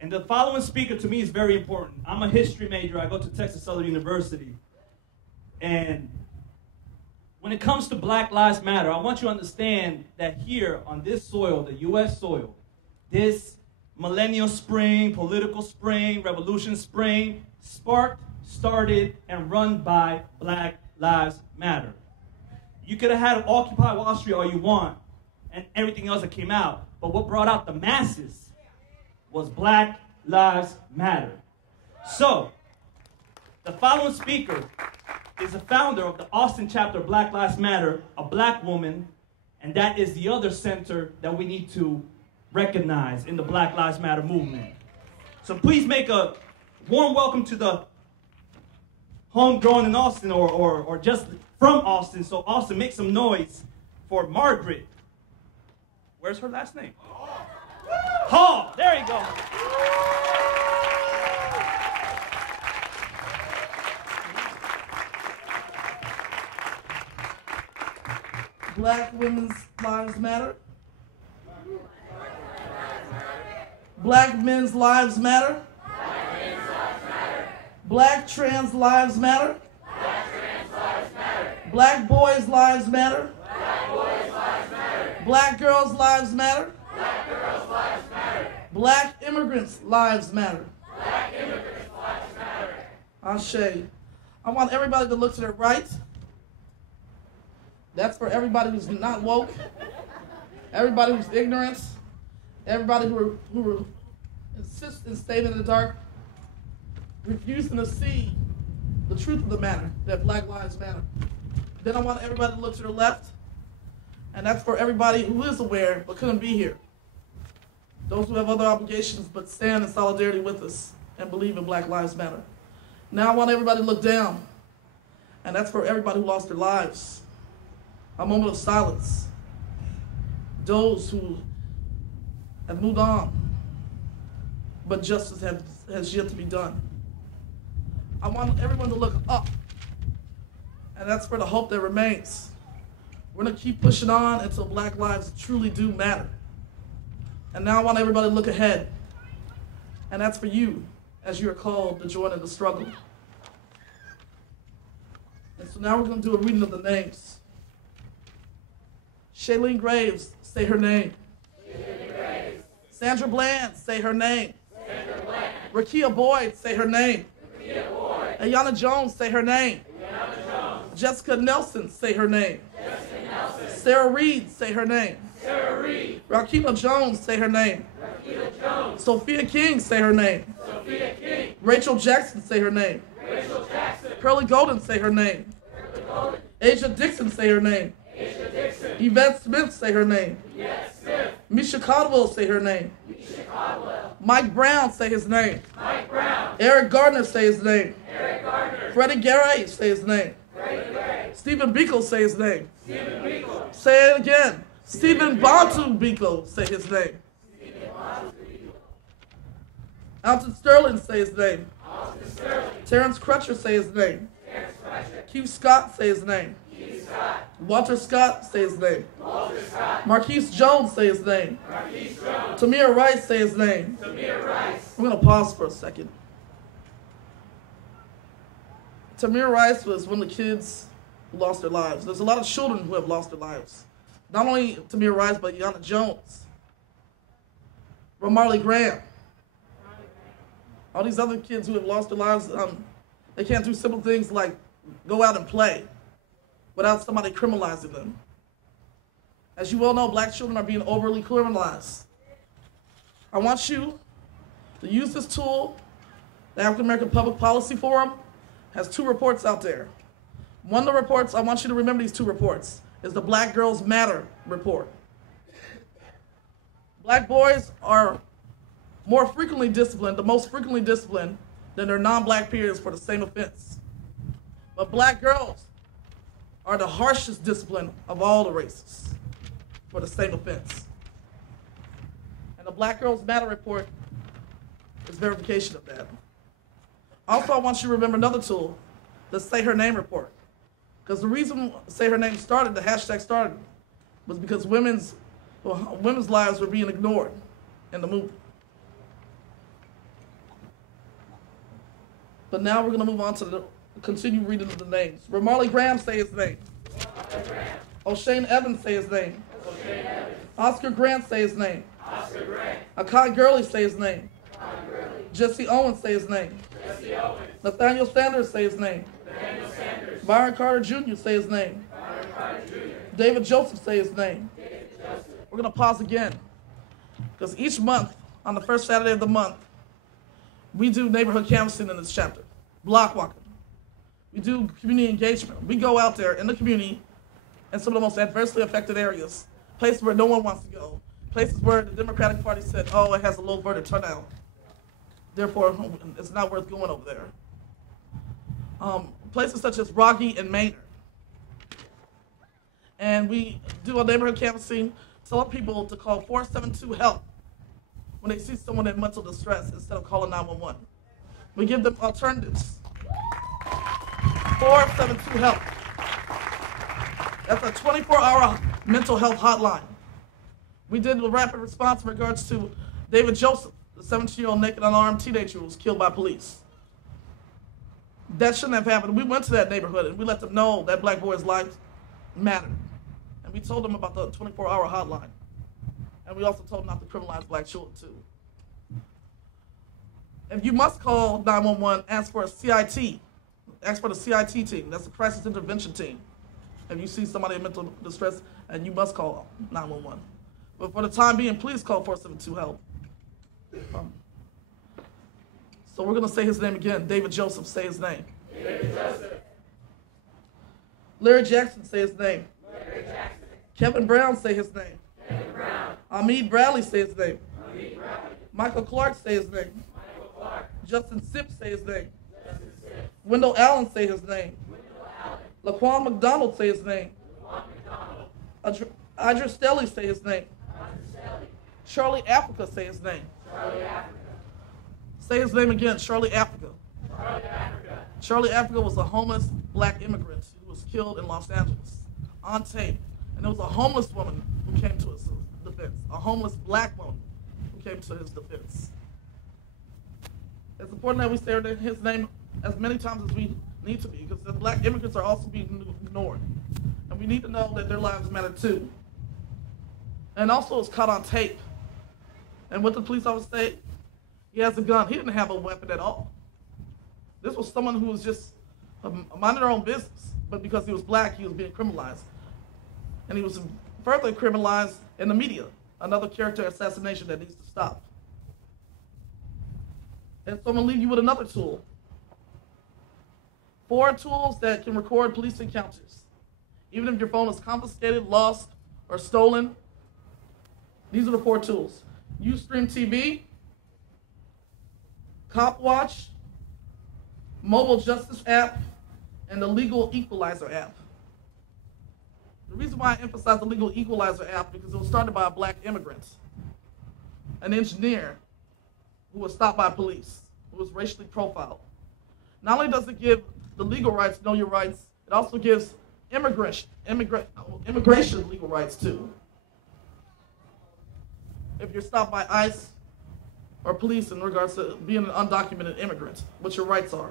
And the following speaker to me is very important. I'm a history major. I go to Texas Southern University. And when it comes to Black Lives Matter, I want you to understand that here on this soil, the U.S. soil, this millennial spring, political spring, revolution spring, sparked, started, and run by Black Lives Matter. You could have had Occupy Wall Street all you want and everything else that came out. But what brought out the masses was Black Lives Matter. So, the following speaker is the founder of the Austin chapter of Black Lives Matter, a black woman, and that is the other center that we need to recognize in the Black Lives Matter movement. So please make a warm welcome to the homegrown in Austin or just from Austin. So Austin, make some noise for Margaret. Where's her last name? Hall. There you go. Black women's lives matter. Black men's lives matter. Black trans lives matter. Black boys' lives matter. Black girls' lives matter. Black immigrants' lives matter. Ashe. I want everybody to look to their right. That's for everybody who's not woke, everybody who's ignorant, everybody who insists in staying in the dark, refusing to see the truth of the matter, that Black Lives Matter. Then I want everybody to look to their left, and that's for everybody who is aware but couldn't be here. Those who have other obligations but stand in solidarity with us and believe in Black Lives Matter. Now I want everybody to look down, and that's for everybody who lost their lives. A moment of silence. Those who have moved on, but justice has yet to be done. I want everyone to look up, and that's for the hope that remains. We're gonna keep pushing on until Black lives truly do matter. And now I want everybody to look ahead, and that's for you, as you are called to join in the struggle. And so now we're gonna do a reading of the names. Shailene Graves, say her name. Sandra Bland, say her name. Rakia Boyd, say her name. Ayanna Jones, say her name. Jessica Nelson, say her name. Sarah Reed, say her name. Rakima Jones, say her name. Sophia King, say her name. Rachel Jackson, say her name. Pearlie Golden, say her name. Asia Dixon, say her name. Yvette Smith, say her name. Misha Caldwell, say her name. Mike Brown, say his name. Eric Gardner, say his name. Freddie Garay, say his name. Stephen Biko, say his name. Say it again. Stephen Bantu Biko, say his name. Alton Sterling, say his name. Terrence Crutcher, say his name. Q Scott, say his name. Walter Scott, say his name. Marquise Jones, say his name. Tamir Rice, say his name. I'm going to pause for a second. Tamir Rice was one of the kids who lost their lives. There's a lot of children who have lost their lives. Not only Tamir Rice, but Ayanna Jones. Ramarley Graham. All these other kids who have lost their lives, they can't do simple things like go out and play without somebody criminalizing them. As you well know, black children are being overly criminalized. I want you to use this tool. The African American Public Policy Forum has 2 reports out there. One of the reports, I want you to remember these 2 reports, is the Black Girls Matter report. Black boys are more frequently disciplined, the most frequently disciplined, than their non-black peers for the same offense. But black girls are the harshest discipline of all the races for the same offense. And the Black Girls Matter report is verification of that. Also, I want you to remember another tool, the Say Her Name report. Because the reason Say Her Name started, the hashtag started, was because women's lives were being ignored in the movement. But now we're going to move on to the continue reading of the names. Ramarley Graham, say his name. O'Shane Evans, say his name. Oscar Grant, say his name. Akai Gurley, say his name. Jesse Owens, say his name. Nathaniel Sanders, say his name. Byron Carter Jr., say his name. David Joseph, say his name. We're going to pause again. Because each month, on the first Saturday of the month, We do neighborhood canvassing in this chapter, block walking. We do community engagement. We go out there in the community in some of the most adversely affected areas, places where no one wants to go, places where the Democratic Party said, oh, it has a low voter turnout. Therefore, it's not worth going over there. Places such as Rocky and Maynard. And we do a neighborhood canvassing, telling people to call 472-HELP when they see someone in mental distress instead of calling 911. We give them alternatives. 472-HELP. That's a 24-hour mental health hotline. We did a rapid response in regards to David Joseph, the 17-year-old naked unarmed teenager who was killed by police. That shouldn't have happened. We went to that neighborhood and we let them know that black boys' lives mattered. And we told them about the 24-hour hotline. And we also told them not to criminalize black children too. If you must call 911, ask for a CIT. Ask for the CIT team. That's a crisis intervention team. If you see somebody in mental distress, and you must call 911. But for the time being, please call 472-HELP. So we're going to say his name again. David Joseph, say his name. David Joseph. Larry Jackson, say his name. Larry Jackson. Kevin Brown, say his name. Kevin Brown. Ahmed Bradley, say his name. Ahmed Bradley. Michael Clark, say his name. Michael Clark. Justin Sipp, say his name. Justin Sipp. Wendell Allen, say his name. Wendell Allen. Laquan McDonald, say his name. Laquan McDonald. Idris Stelly, say his name. Idris Stelly. Charlie Africa, say his name. Charlie Africa. Say his name again, Charlie Africa. Charlie Africa. Charlie Africa was a homeless black immigrant who was killed in Los Angeles on tape. And there was a homeless woman who came to his defense. A homeless black woman who came to his defense. It's important that we say his name as many times as we need to be, because the black immigrants are also being ignored. And we need to know that their lives matter too. And also it was caught on tape. And what did the police officer say? He has a gun. He didn't have a weapon at all. This was someone who was just minding their own business, but because he was black, he was being criminalized. And he was further criminalized in the media, another character assassination that needs to stop. And so I'm going to leave you with another tool. 4 tools that can record police encounters. Even if your phone is confiscated, lost, or stolen, these are the 4 tools. Ustream TV, CopWatch, Mobile Justice app, and the Legal Equalizer app. The reason why I emphasize the Legal Equalizer app because it was started by a black immigrant, an engineer who was stopped by police, who was racially profiled. Not only does it give the legal rights, know your rights, it also gives immigration legal rights too. If you're stopped by ICE or police in regards to being an undocumented immigrant, what your rights are.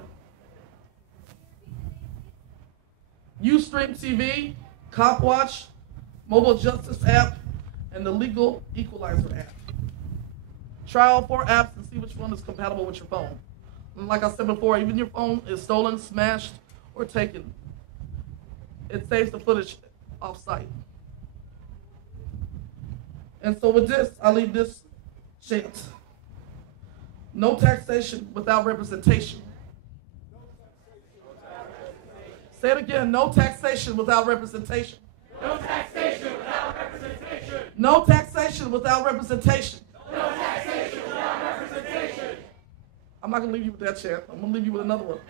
Ustream TV, CopWatch, Mobile Justice app, and the Legal Equalizer app. Try all 4 apps and see which one is compatible with your phone. And like I said before, even your phone is stolen, smashed, or taken, it saves the footage off-site. And so with this, I leave this chant. No taxation without representation. Say it again, no taxation without representation. No taxation without representation. No taxation without representation. No taxation without representation. I'm not going to leave you with that chant. I'm going to leave you with another one.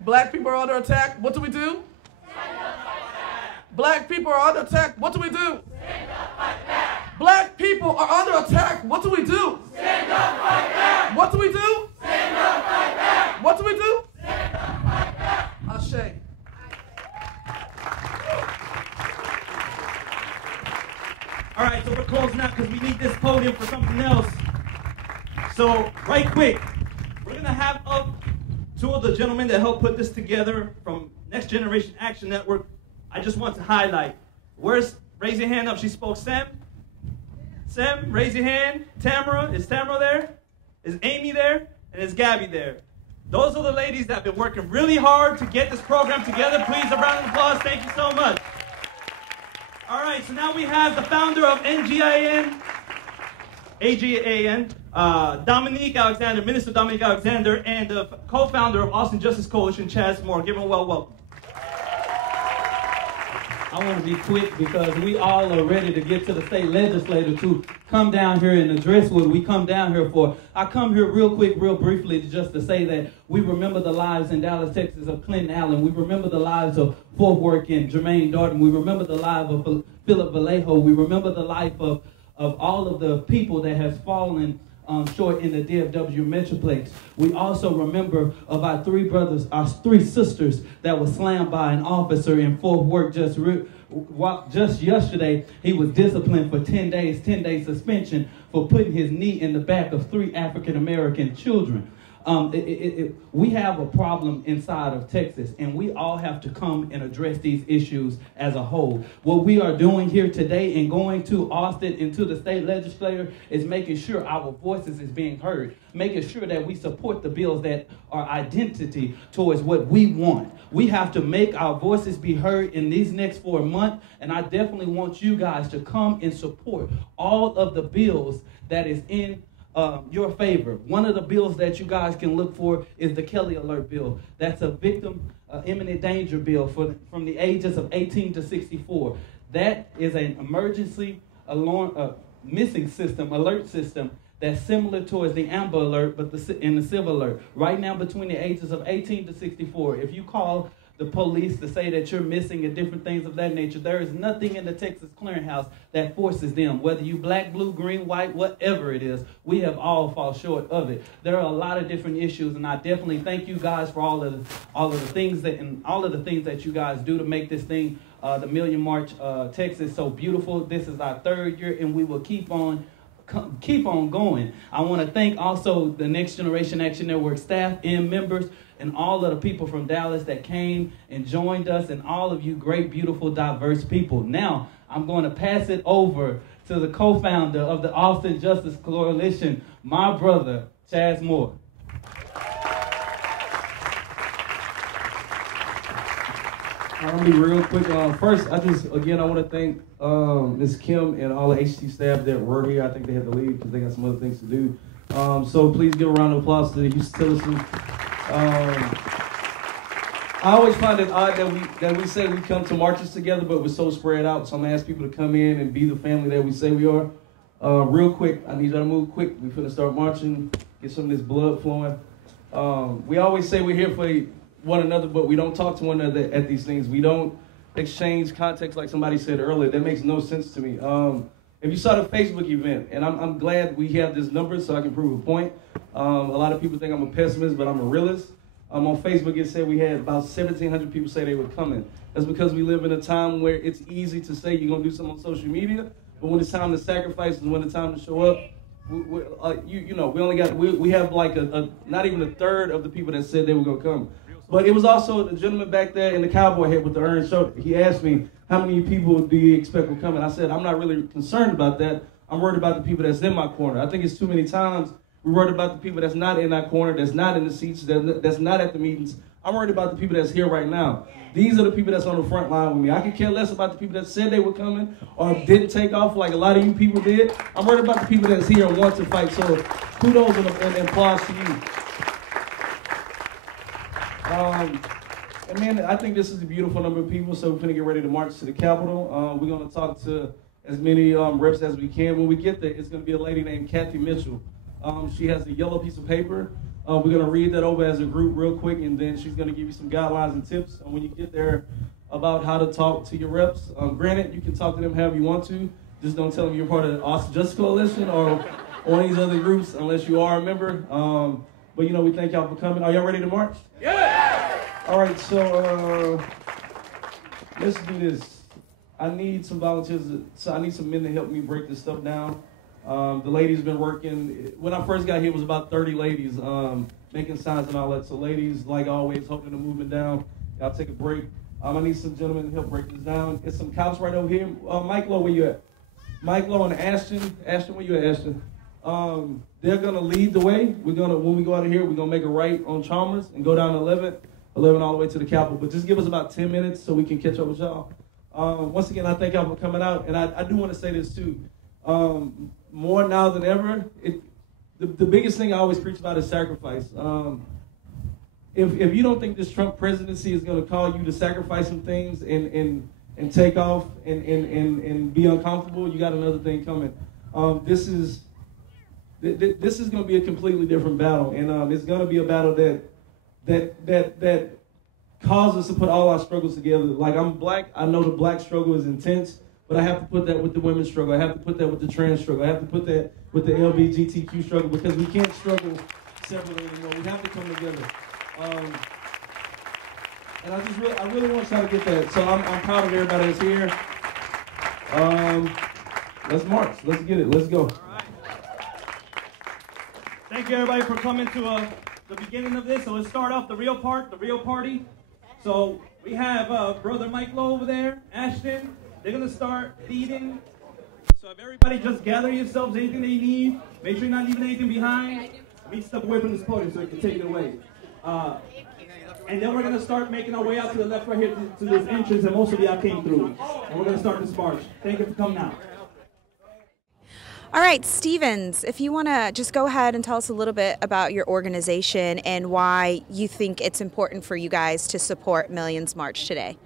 Black people are under attack. What do we do? Stand up, fight back. Black people are under attack. What do we do? Stand up, fight back. Black people are under attack. What do we do? Stand up, fight back. What do we do? Stand up, fight back. What do we do? Stand up, fight back. Ashe. All right, so we're closing out because we need this podium for something else. So, right quick, we're going to have up 2 of the gentlemen that helped put this together from Next Generation Action Network. I just want to highlight. Raise your hand up. She spoke. Sem? Sem, raise your hand. Tamara, is Tamara there? Is Amy there? And is Gabby there? Those are the ladies that have been working really hard to get this program together. Please, a round of applause. Thank you so much. All right, so now we have the founder of NGIN, AGAN, Dominique Alexander, Minister Dominique Alexander, and the co-founder of Austin Justice Coalition, Chaz Moore. Give him a welcome. I want to be quick because we all are ready to get to the state legislature to come down here and address what we come down here for. I come here real quick, real briefly, just to say that we remember the lives in Dallas, Texas of Clinton Allen. We remember the lives of Fort Worth and Jermaine Darden. We remember the life of Philip Vallejo. We remember the life of all of the people that has fallen short in the DFW Metroplex. We also remember of our three brothers, our three sisters that were slammed by an officer in Fort Worth just yesterday. He was disciplined for 10 days suspension for putting his knee in the back of 3 African-American children. We have a problem inside of Texas, and we all have to come and address these issues as a whole. What we are doing here today and going to Austin and to the state legislature is making sure our voices is being heard, making sure that we support the bills that are identity towards what we want. We have to make our voices be heard in these next 4 months, and I definitely want you guys to come and support all of the bills that is in your favor. One of the bills that you guys can look for is the Kelly Alert bill. That's a victim imminent danger bill from the ages of 18 to 64. That is an emergency alarm missing system, alert system that's similar towards the Amber Alert, but in the Silver Alert. Right now, between the ages of 18 to 64, if you call the police to say that you're missing and different things of that nature, there is nothing in the Texas Clearinghouse that forces them, whether you black, blue, green, white, whatever it is. We have all fall short of it. There are a lot of different issues, and I definitely thank you guys for all of the things that you guys do to make this thing, the Million March Texas, so beautiful. This is our 3rd year, and we will keep on going. I want to thank also the Next Generation Action Network staff and members and all of the people from Dallas that came and joined us, and all of you great, beautiful, diverse people. Now, I'm going to pass it over to the co-founder of the Austin Justice Coalition, my brother, Chaz Moore. I'm going to be real quick. First, I want to thank Ms. Kim and all the HT staff that were here. I think they had to leave because they got some other things to do. So please give a round of applause to the Houston Tillison. I always find it odd that we say we come to marches together, but we're so spread out. So I'm going to ask people to come in and be the family that we say we are. Real quick, I need y'all to move quick. We're going to start marching, get some of this blood flowing. We always say we're here for one another, but we don't talk to one another at these things. We don't exchange context like somebody said earlier. That makes no sense to me. If you saw the Facebook event, and I'm glad we have this number so I can prove a point. A lot of people think I'm a pessimist, but I'm a realist. On Facebook, it said we had about 1,700 people say they were coming. That's because we live in a time where it's easy to say you're going to do something on social media, but when it's time to sacrifice and when it's time to show up, we have like not even a third of the people that said they were going to come. But it was also the gentleman back there in the cowboy hat with the orange shirt. He asked me, how many people do you expect will come? And I said, I'm not really concerned about that. I'm worried about the people that's in my corner. I think it's too many times we're worried about the people that's not in that corner, that's not in the seats, that's not at the meetings. I'm worried about the people that's here right now. These are the people that's on the front line with me. I could care less about the people that said they were coming or didn't take off like a lot of you people did. I'm worried about the people that's here and want to fight. So kudos and applause to you. And man, I think this is a beautiful number of people, so we're going to get ready to march to the Capitol. We're going to talk to as many reps as we can. When we get there, it's going to be a lady named Kathy Mitchell. She has a yellow piece of paper. We're going to read that over as a group real quick, and then she's going to give you some guidelines and tips when you get there about how to talk to your reps. Granted, you can talk to them however you want to. Just don't tell them you're part of the Austin Justice Coalition or one of these other groups unless you are a member. But, we thank y'all for coming. Are y'all ready to march? Yeah! All right, so let's do this. I need some volunteers. I need some men to help me break this stuff down. The ladies been working. When I first got here, it was about 30 ladies making signs and all that. So ladies, like always, holding the movement down. Y'all take a break. I need some gentlemen to help break this down. There's some cops right over here. Mike Lowe, where you at? Mike Lowe and Ashton. Ashton, where you at, Ashton? They're gonna lead the way. When we go out of here, we're gonna make a right on Chalmers and go down to 11 all the way to the Capitol. But just give us about 10 minutes so we can catch up with y'all. Once again, I thank y'all for coming out, and I do want to say this too. More now than ever, the biggest thing I always preach about is sacrifice. If you don't think this Trump presidency is going to call you to sacrifice some things and take off and be uncomfortable, you got another thing coming. This is going to be a completely different battle, and it's going to be a battle that causes us to put all our struggles together. Like, I'm black, I know the black struggle is intense, but I have to put that with the women's struggle. I have to put that with the trans struggle. I have to put that with the LGBTQ struggle, because we can't struggle separately anymore. We have to come together. And I really want y'all to get that. So I'm proud of everybody that's here. Let's march. Let's get it. Let's go. Thank you, everybody, for coming to the beginning of this. So let's start off the real part, the real party. So we have Brother Mike Lowe over there, Ashton. They're going to start leading. So if everybody just gather yourselves, anything that you need, make sure you're not leaving anything behind. Let me step away from this podium so you can take it away. And then we're going to start making our way out to the left right here to this entrance, and most of y'all came through. And we're going to start this march. Thank you for coming out. All right, Stevens, if you want to just go ahead and tell us a little bit about your organization and why you think it's important for you guys to support Millions March today.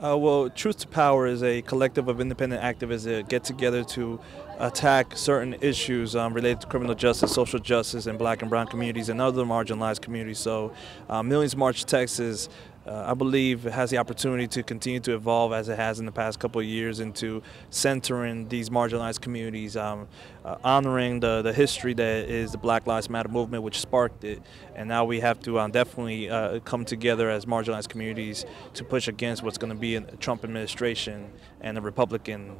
Well, Truth to Power is a collective of independent activists that get together to attack certain issues related to criminal justice, social justice, and black and brown communities and other marginalized communities. So Millions March Texas, I believe, has the opportunity to continue to evolve as it has in the past couple of years into centering these marginalized communities, honoring the history that is the Black Lives Matter movement, which sparked it. And now we have to definitely come together as marginalized communities to push against what's going to be a Trump administration and a Republican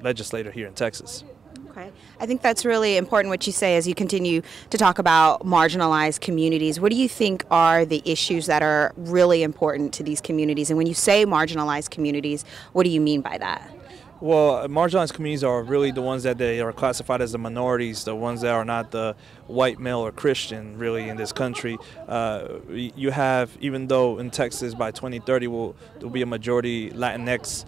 legislator here in Texas. Okay. I think that's really important what you say as you continue to talk about marginalized communities. What do you think are the issues that are really important to these communities? And when you say marginalized communities, what do you mean by that? Well, marginalized communities are really the ones that they are classified as the minorities, the ones that are not the white male or Christian really in this country. You have, even though in Texas by 2030 there'll be a majority Latinx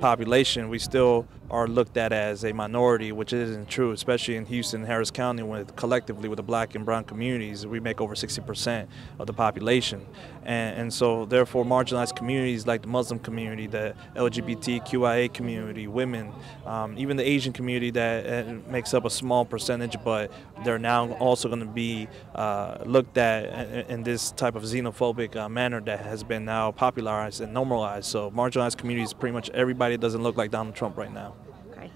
population, we still are looked at as a minority, which isn't true, especially in Houston, Harris County, collectively with the black and brown communities, we make over 60% of the population. And so therefore marginalized communities like the Muslim community, the LGBTQIA community, women, even the Asian community that makes up a small percentage, but they're now also going to be looked at in this type of xenophobic manner that has been now popularized and normalized. So marginalized communities, pretty much everybody doesn't look like Donald Trump right now. Okay.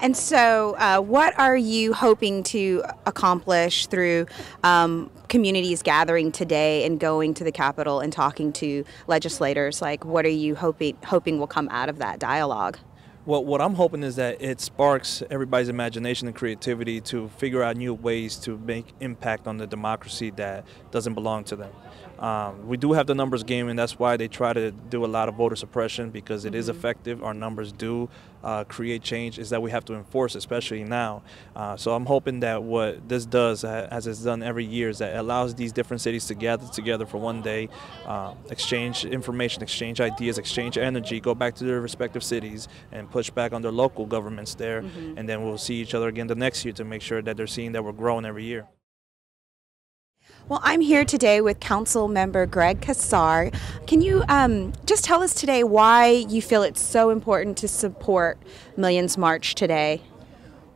And so what are you hoping to accomplish through communities gathering today and going to the Capitol and talking to legislators? Like, what are you hoping will come out of that dialogue? Well, what I'm hoping is that it sparks everybody's imagination and creativity to figure out new ways to make impact on the democracy that doesn't belong to them. We do have the numbers game, and that's why they try to do a lot of voter suppression, because it is effective. Our numbers do create change, is that we have to enforce, especially now. So I'm hoping that what this does, as it's done every year, is that it allows these different cities to gather together for one day, exchange information, exchange ideas, exchange energy, go back to their respective cities and push back on their local governments there, and then we'll see each other again the next year to make sure that they're seeing that we're growing every year. Well, I'm here today with Council Member Greg Casar. Can you just tell us today why you feel it's so important to support Millions March today?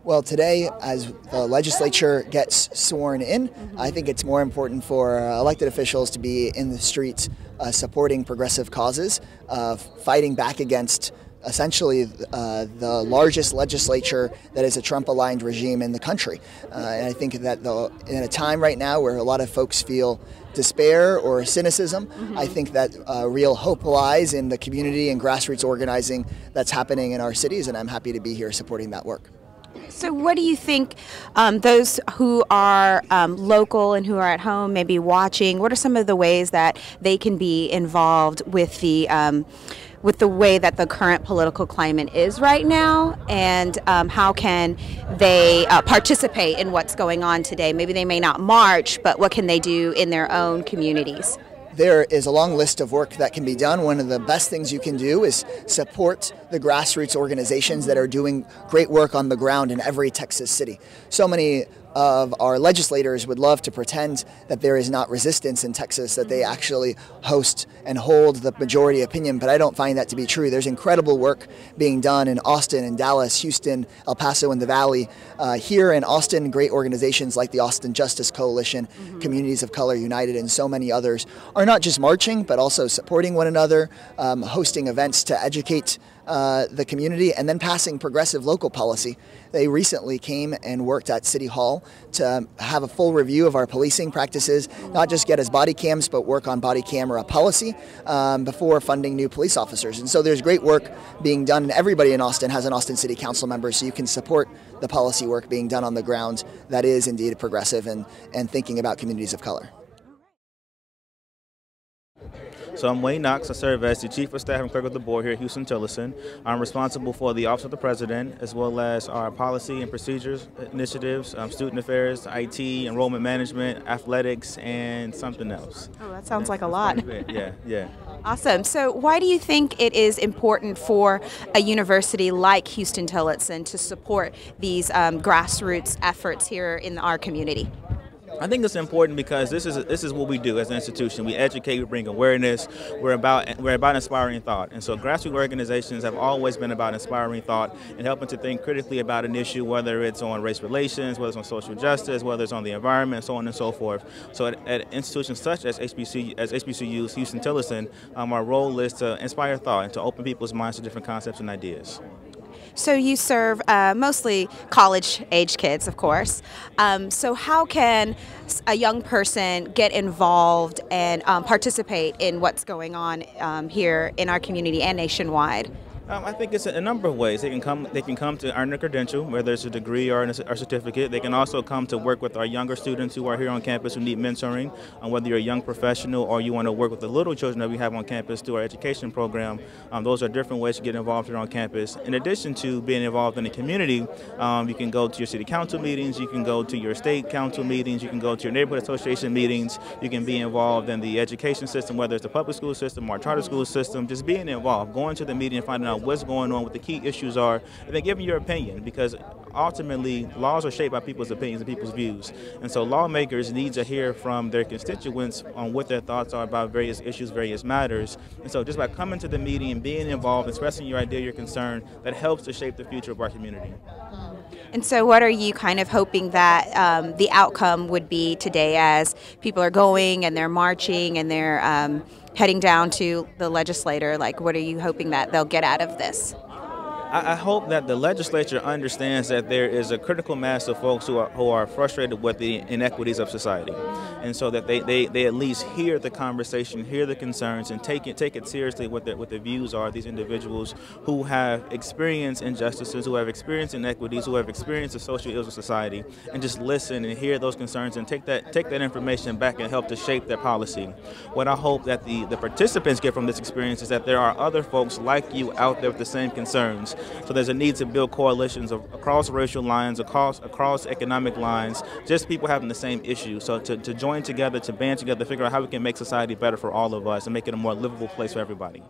Well, today, as the legislature gets sworn in, I think it's more important for elected officials to be in the streets supporting progressive causes, fighting back against essentially the largest legislature that is a Trump-aligned regime in the country. And I think that in a time right now where a lot of folks feel despair or cynicism, I think that real hope lies in the community and grassroots organizing that's happening in our cities, and I'm happy to be here supporting that work. So what do you think those who are local and who are at home maybe watching, what are some of the ways that they can be involved with the way that the current political climate is right now, and how can they participate in what's going on today? Maybe they may not march, but what can they do in their own communities? There is a long list of work that can be done. One of the best things you can do is support the grassroots organizations that are doing great work on the ground in every Texas city. So many of our legislators would love to pretend that there is not resistance in Texas, that they actually host and hold the majority opinion, but I don't find that to be true. There's incredible work being done in Austin and Dallas, Houston, El Paso, and the Valley. Here in Austin, great organizations like the Austin Justice Coalition, Communities of Color United, and so many others are not just marching, but also supporting one another, hosting events to educate the community, and then passing progressive local policy. They recently came and worked at City Hall to have a full review of our policing practices, not just get us body cams, but work on body camera policy before funding new police officers. And so there's great work being done, and everybody in Austin has an Austin City Council member, so you can support the policy work being done on the ground that is indeed progressive and thinking about communities of color. So I'm Wayne Knox. I serve as the Chief of Staff and Clerk of the Board here at Houston-Tillerson. I'm responsible for the Office of the President, as well as our policy and procedures initiatives, student affairs, IT, enrollment management, athletics, and something else. Oh, that sounds like a lot. Yeah. Awesome. So why do you think it is important for a university like Houston-Tillotson to support these grassroots efforts here in our community? I think it's important because this is what we do as an institution. We educate, we bring awareness. We're about inspiring thought, and so grassroots organizations have always been about inspiring thought and helping to think critically about an issue, whether it's on race relations, whether it's on social justice, whether it's on the environment, so on and so forth. So at institutions such as HBCUs, Houston-Tillotson, our role is to inspire thought and to open people's minds to different concepts and ideas. So you serve mostly college-age kids, of course. So how can a young person get involved and participate in what's going on here in our community and nationwide? I think it's a number of ways. They can come to earn a credential, whether it's a degree or a certificate. They can also come to work with our younger students who are here on campus who need mentoring. Whether you're a young professional or you want to work with the little children that we have on campus through our education program, those are different ways to get involved here on campus. In addition to being involved in the community, you can go to your city council meetings, you can go to your state council meetings, you can go to your neighborhood association meetings, you can be involved in the education system, whether it's the public school system or charter school system. Just being involved, going to the meeting and finding out what's going on, what the key issues are, and then giving your opinion, because ultimately laws are shaped by people's opinions and people's views. And so lawmakers need to hear from their constituents on what their thoughts are about various issues, various matters. And so just by coming to the meeting and being involved, expressing your idea, your concern, that helps to shape the future of our community. And so what are you kind of hoping that the outcome would be today as people are going and they're marching and they're heading down to the legislature? Like, what are you hoping that they'll get out of this? I hope that the legislature understands that there is a critical mass of folks who are frustrated with the inequities of society, and so that they at least hear the conversation, hear the concerns, and take it seriously what the views are. These individuals who have experienced injustices, who have experienced inequities, who have experienced the social ills of society, and just listen and hear those concerns and take that information back and help to shape their policy. What I hope that the participants get from this experience is that there are other folks like you out there with the same concerns. So there's a need to build coalitions across racial lines, across economic lines, just people having the same issue. So to join together, to band together, figure out how we can make society better for all of us and make it a more livable place for everybody.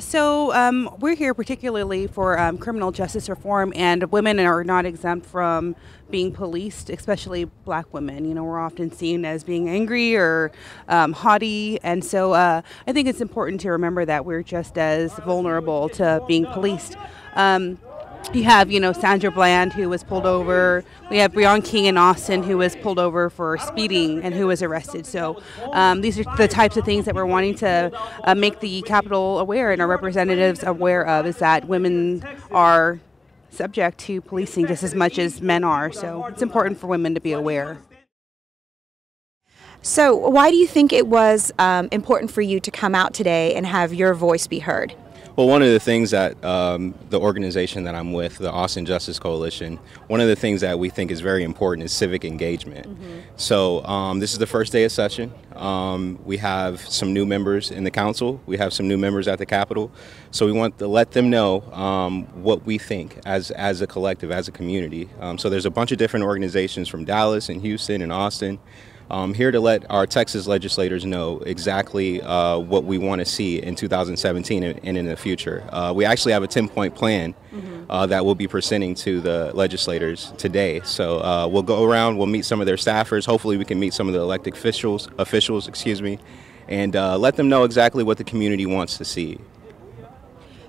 So we're here particularly for criminal justice reform, and women are not exempt from being policed, especially black women. You know, we're often seen as being angry or haughty, and so I think it's important to remember that we're just as vulnerable to being policed. You have, Sandra Bland, who was pulled over. We have Breon King in Austin, who was pulled over for speeding and who was arrested. So these are the types of things that we're wanting to make the Capitol aware and our representatives aware of, is that women are subject to policing just as much as men are. So it's important for women to be aware. So why do you think it was important for you to come out today and have your voice be heard? Well, one of the things that the organization that I'm with, the Austin Justice Coalition, one of the things that we think is very important is civic engagement. Mm-hmm. So this is the first day of session. We have some new members in the council. We have some new members at the Capitol. So we want to let them know what we think as a collective, as a community. So there's a bunch of different organizations from Dallas and Houston and Austin. Here to let our Texas legislators know exactly what we want to see in 2017 and in the future. We actually have a 10-point plan that we'll be presenting to the legislators today. So we'll go around, we'll meet some of their staffers. Hopefully we can meet some of the elected officials, and let them know exactly what the community wants to see.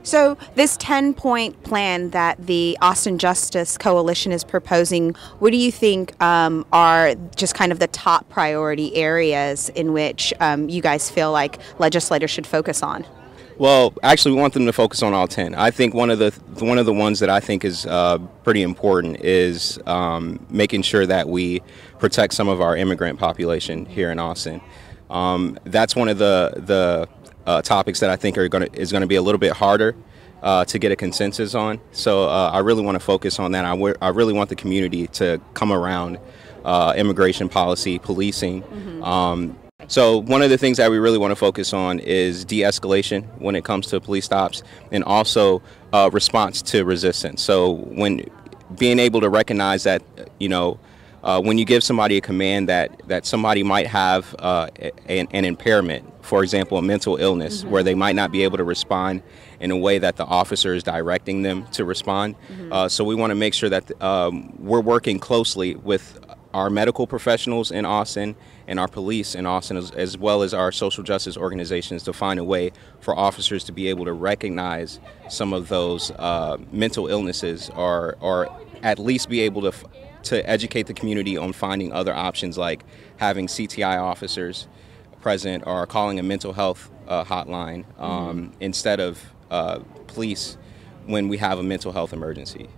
So this 10-point plan that the Austin Justice Coalition is proposing, what do you think are just kind of the top priority areas in which you guys feel like legislators should focus on? Well, actually, we want them to focus on all 10. I think one of the ones that I think is pretty important is making sure that we protect some of our immigrant population here in Austin. That's one of the topics that I think is going to be a little bit harder to get a consensus on. So I really want to focus on that. I really want the community to come around immigration policy, policing. So one of the things that we really want to focus on is de-escalation when it comes to police stops, and also response to resistance. So when being able to recognize that, when you give somebody a command that somebody might have an impairment, for example, a mental illness, where they might not be able to respond in a way that the officer is directing them to respond. So we want to make sure that we're working closely with our medical professionals in Austin and our police in Austin, as well as our social justice organizations, to find a way for officers to be able to recognize some of those mental illnesses, or at least be able to educate the community on finding other options, like having CTI officers present or calling a mental health hotline instead of police when we have a mental health emergency.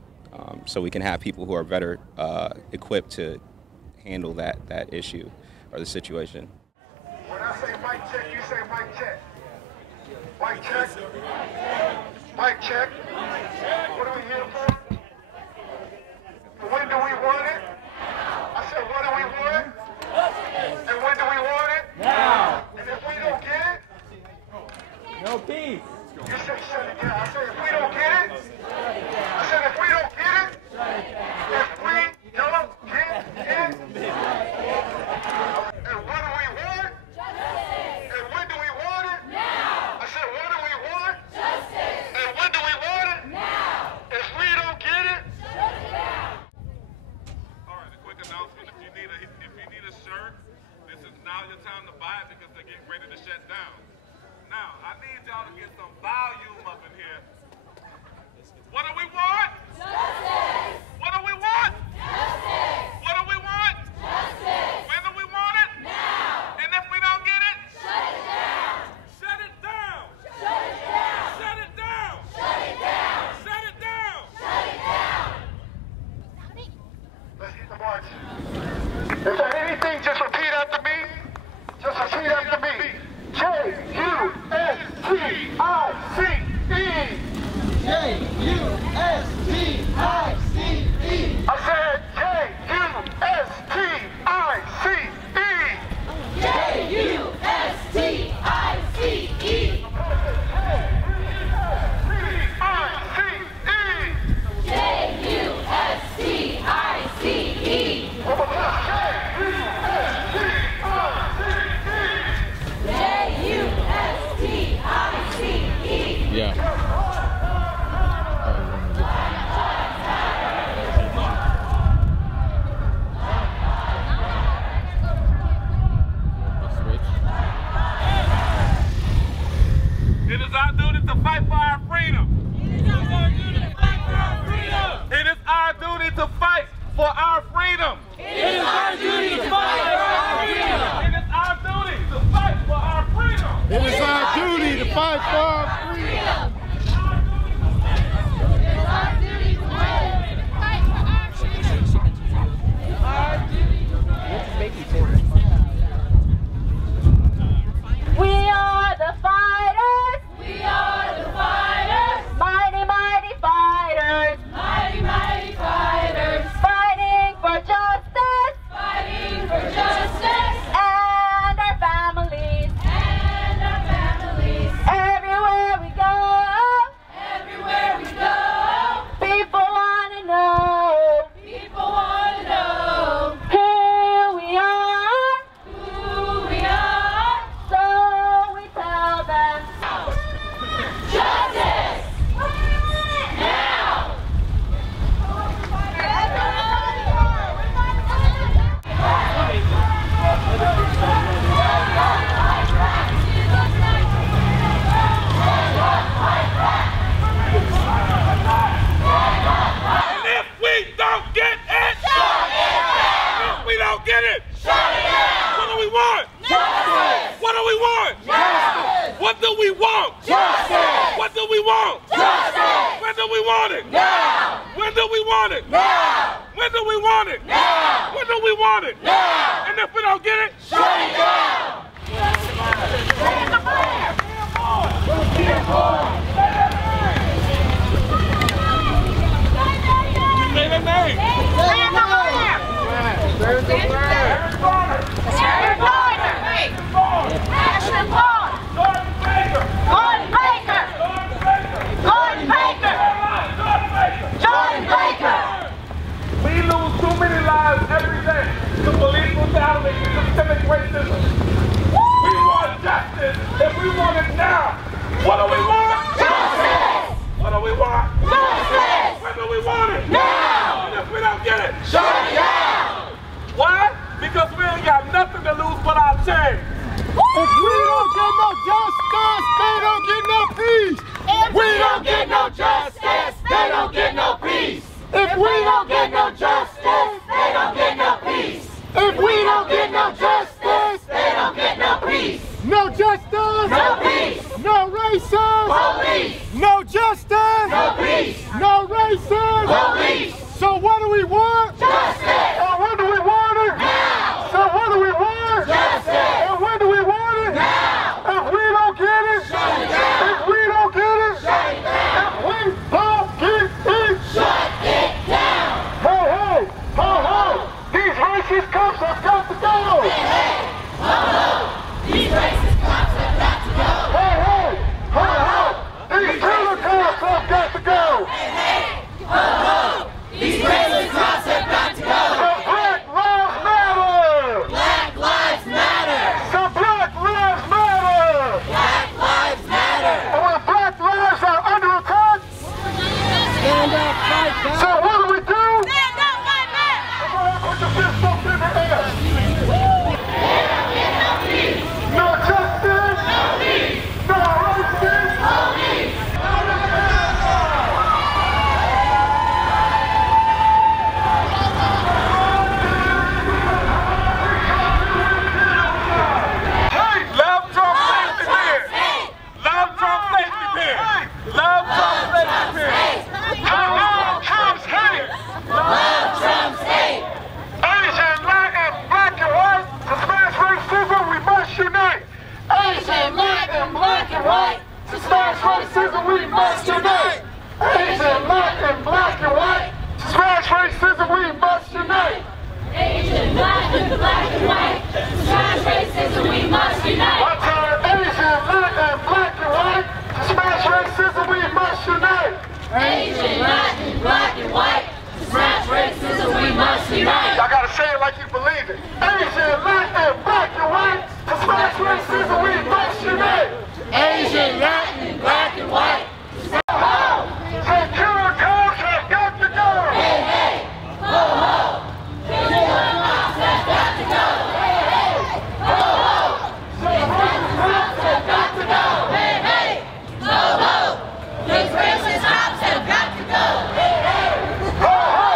So we can have people who are better equipped to handle that issue or the situation. When I say mic check, you say mic check. Mic check. Mic check. What are we here for? When do we want it? I said, what do we want? And when do we want it? Now. And if we don't get it? No peace. You said shut it down. I said, if we don't get it? I said, if we don't get it? If we don't get it? And what do we want? Justice. And when do we want it? Now. I said, what do we want? Justice. And when do we want it? Now. If we don't get it? Shut it down. All right, a quick announcement. If you need a shirt, this is now your time to buy it because they're getting ready to shut down. Now, I need y'all to get some volume up in here. What do we want? Justice. What do we want? Justice. What do we want? Justice. When do we want it? Now. And if we don't get it? Shut it down. Shut it down. Shut it down. Shut it down. Shut it down. Shut it down. Shut it down. Let's get the march. Is there anything? Just repeat after me. Just repeat after me. J-U-S-T-I-C-E. J-U-S-T-I-C-E. I said J-U-S-T-I-C-E. J-U-S-T-I-C-E. J-U-S-T-I-C-E. Yeah. It is our duty to fight for our freedom. It is our duty to fight for our freedom. It is our duty to fight for our freedom. It is our duty to fight for our freedom. It is our duty to fight for our freedom. It is our duty to fight for our freedom. We are the fighters. We are the fighters. Mighty, mighty fighters. Mighty, mighty fighters. Fighting for justice. When do we want it? Now! When do we want it? Now! When do we want it? Now! When do we want it? Now! And if we don't get it, shut it down! Stand the flag! Say their name. Stand the flag! Stand the flag! Aaron Garner! Ashton Paul! Gordon Baker! Gordon Baker! Gordon Baker! Jordan Baker! We lose too many lives every day to police brutality and systemic racism. We want justice, and we want it now. What do we want? Justice! What do we want? Justice! When do we want it? Now! And if we don't get it, shut it down! Why? Because we ain't got nothing to lose but our change. If we don't get no justice, they don't get no peace. If we don't get no justice, they don't get no peace. If we don't get no justice, they don't get no peace. If we don't get no justice, they don't get no peace. No justice, no peace. No racist, police. No justice, no peace. No racist, police. So what do we want? Justice. And when do we want it? Now. So what do we want? Justice. And when do we want it? Now. If we don't get it, shut it down. If we don't get it, shut it down. If we don't get it, shut it down. Hey, hey, ho, ho. These racist cops have got to go. Hey, hey, ho, ho. These racist cops have got to go. Hey, hey, ho, ho. These killer cops have got to go. Hey, hey, ho, ho. These racist cops have got to go. So Black Lives Matter. Black Lives Matter. So Black Lives Matter. Black Lives Matter. And when Black lives are under attack, stand up, fight back. So what do we do? Stand up, fight back. Put your fists up in the air. No justice. No peace. No justice. No peace. Love Trump safety pin. Love Trump safety pin. Love Trump safety pin. Love Trump's hate. Love Trump's hate. Asian, Latin, black and white, to smash racism, we must unite. Asian, Latin, black and white, to smash racism, we must unite. Asian, Latin, black and white, to smash racism, we must unite. Asian, Latin, black and white, to smash racism, we must unite. I'm sorry, Asian, Latin, black and white, to smash racism, we must unite. Asian, Latin, black and white, to smash racism, we must unite. Y'all gotta say it like you believe it. Asian, Latin, black and white, to smash racism, we must unite. Asian, Latin, black and white, to smash racism. So killer cops have got to go. Hey, hey, ho, ho. Killer cops have got to go. Hey, hey, ho, ho. Racist cops have got to go. Hey, hey, ho, ho. These racist cops have got to go. Hey, hey, ho, ho.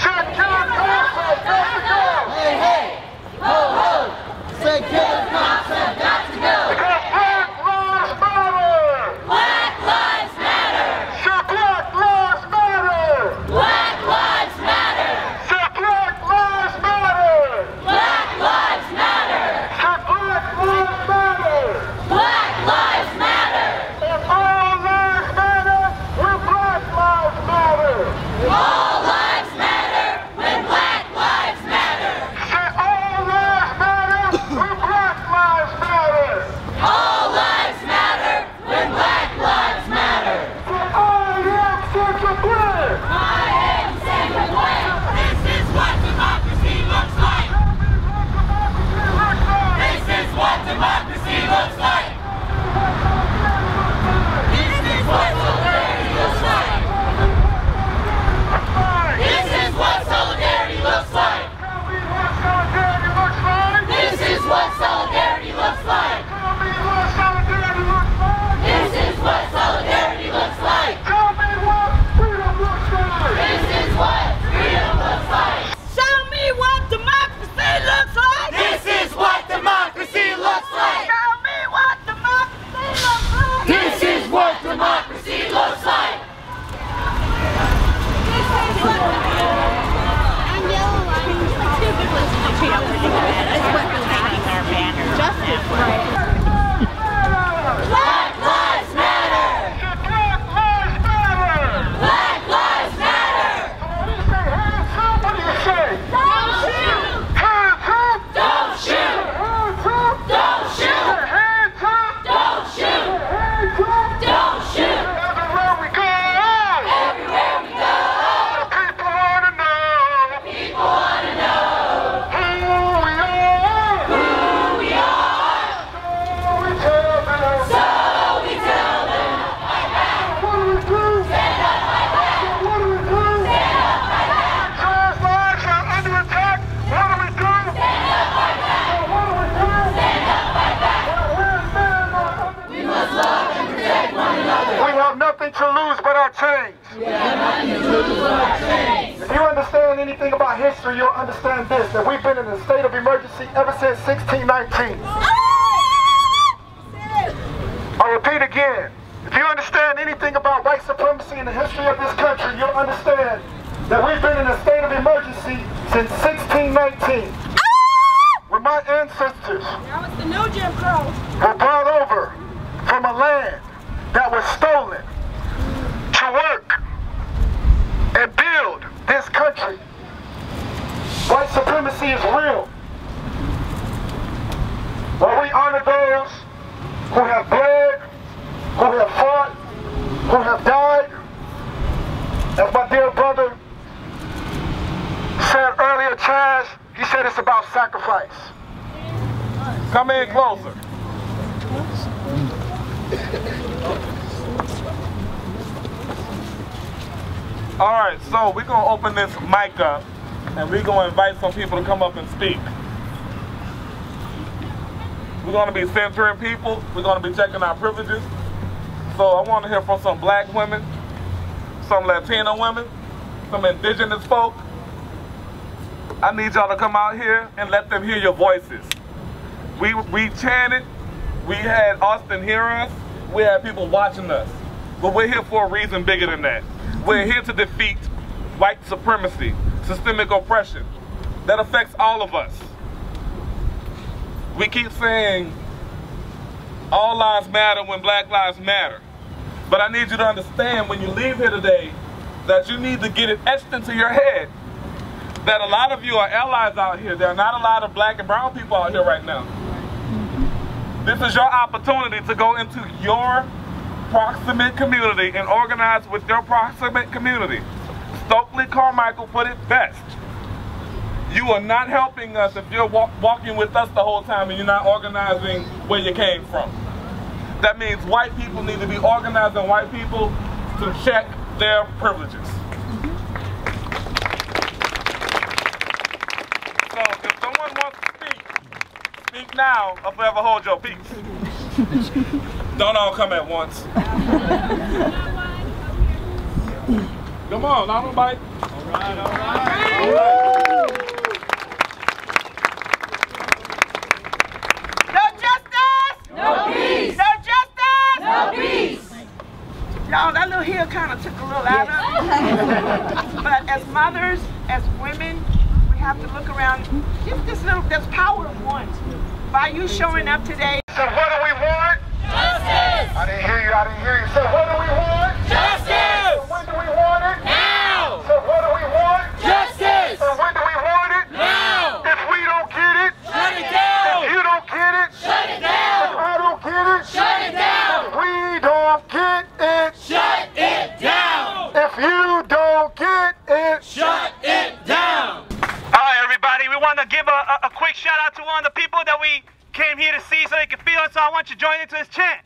Say killer cops have got to go. Hey, hey, ho, ho. Say killer cops have got to go. nothing to lose but our change. If you understand anything about history, you'll understand this, that we've been in a state of emergency ever since 1619. I'll repeat again. If you understand anything about white supremacy in the history of this country, you'll understand that we've been in a state of emergency since 1619. When my ancestors were brought over from a land that was stolen to work and build this country. White supremacy is real. While we honor those who have bled, who have fought, who have died, as my dear brother said earlier, Chaz, he said it's about sacrifice. Come in closer. All right, so we're going to open this mic up and we're going to invite some people to come up and speak. We're going to be centering people. We're going to be checking our privileges. So I want to hear from some black women, some Latino women, some indigenous folk. I need y'all to come out here and let them hear your voices. We chanted, we had Austin hear us, we had people watching us. But we're here for a reason bigger than that. We're here to defeat white supremacy, systemic oppression that affects all of us. We keep saying all lives matter when black lives matter. But I need you to understand when you leave here today that you need to get it etched into your head that a lot of you are allies out here. There are not a lot of black and brown people out here right now. This is your opportunity to go into your proximate community and organize with your proximate community. Stokely Carmichael put it best. You are not helping us if you're walking with us the whole time and you're not organizing where you came from. That means white people need to be organizing white people to check their privileges. So if someone wants to speak now or forever hold your peace. Don't all come at once. Come on, not on bite. All right, all right. All right. No justice! No peace! No justice! No peace! Y'all, that little hill kind of took a little out of it. But as mothers, as women, we have to look around. There's power of one. By you showing up today. So what do we want? Justice! I didn't hear you. So what do we want? Justice! So when do we want it? Now! So what do we want? Justice! So when do we want it? Now! If we don't get it, shut it down! If you don't get it, shut it down! If I don't get it, shut it down! If we don't get it, shut it down! If you don't get it, shut it down! All right, everybody, we want to give a quick shout out to one of the people that we came here to see so they can feel it, so I want you to join into this chant.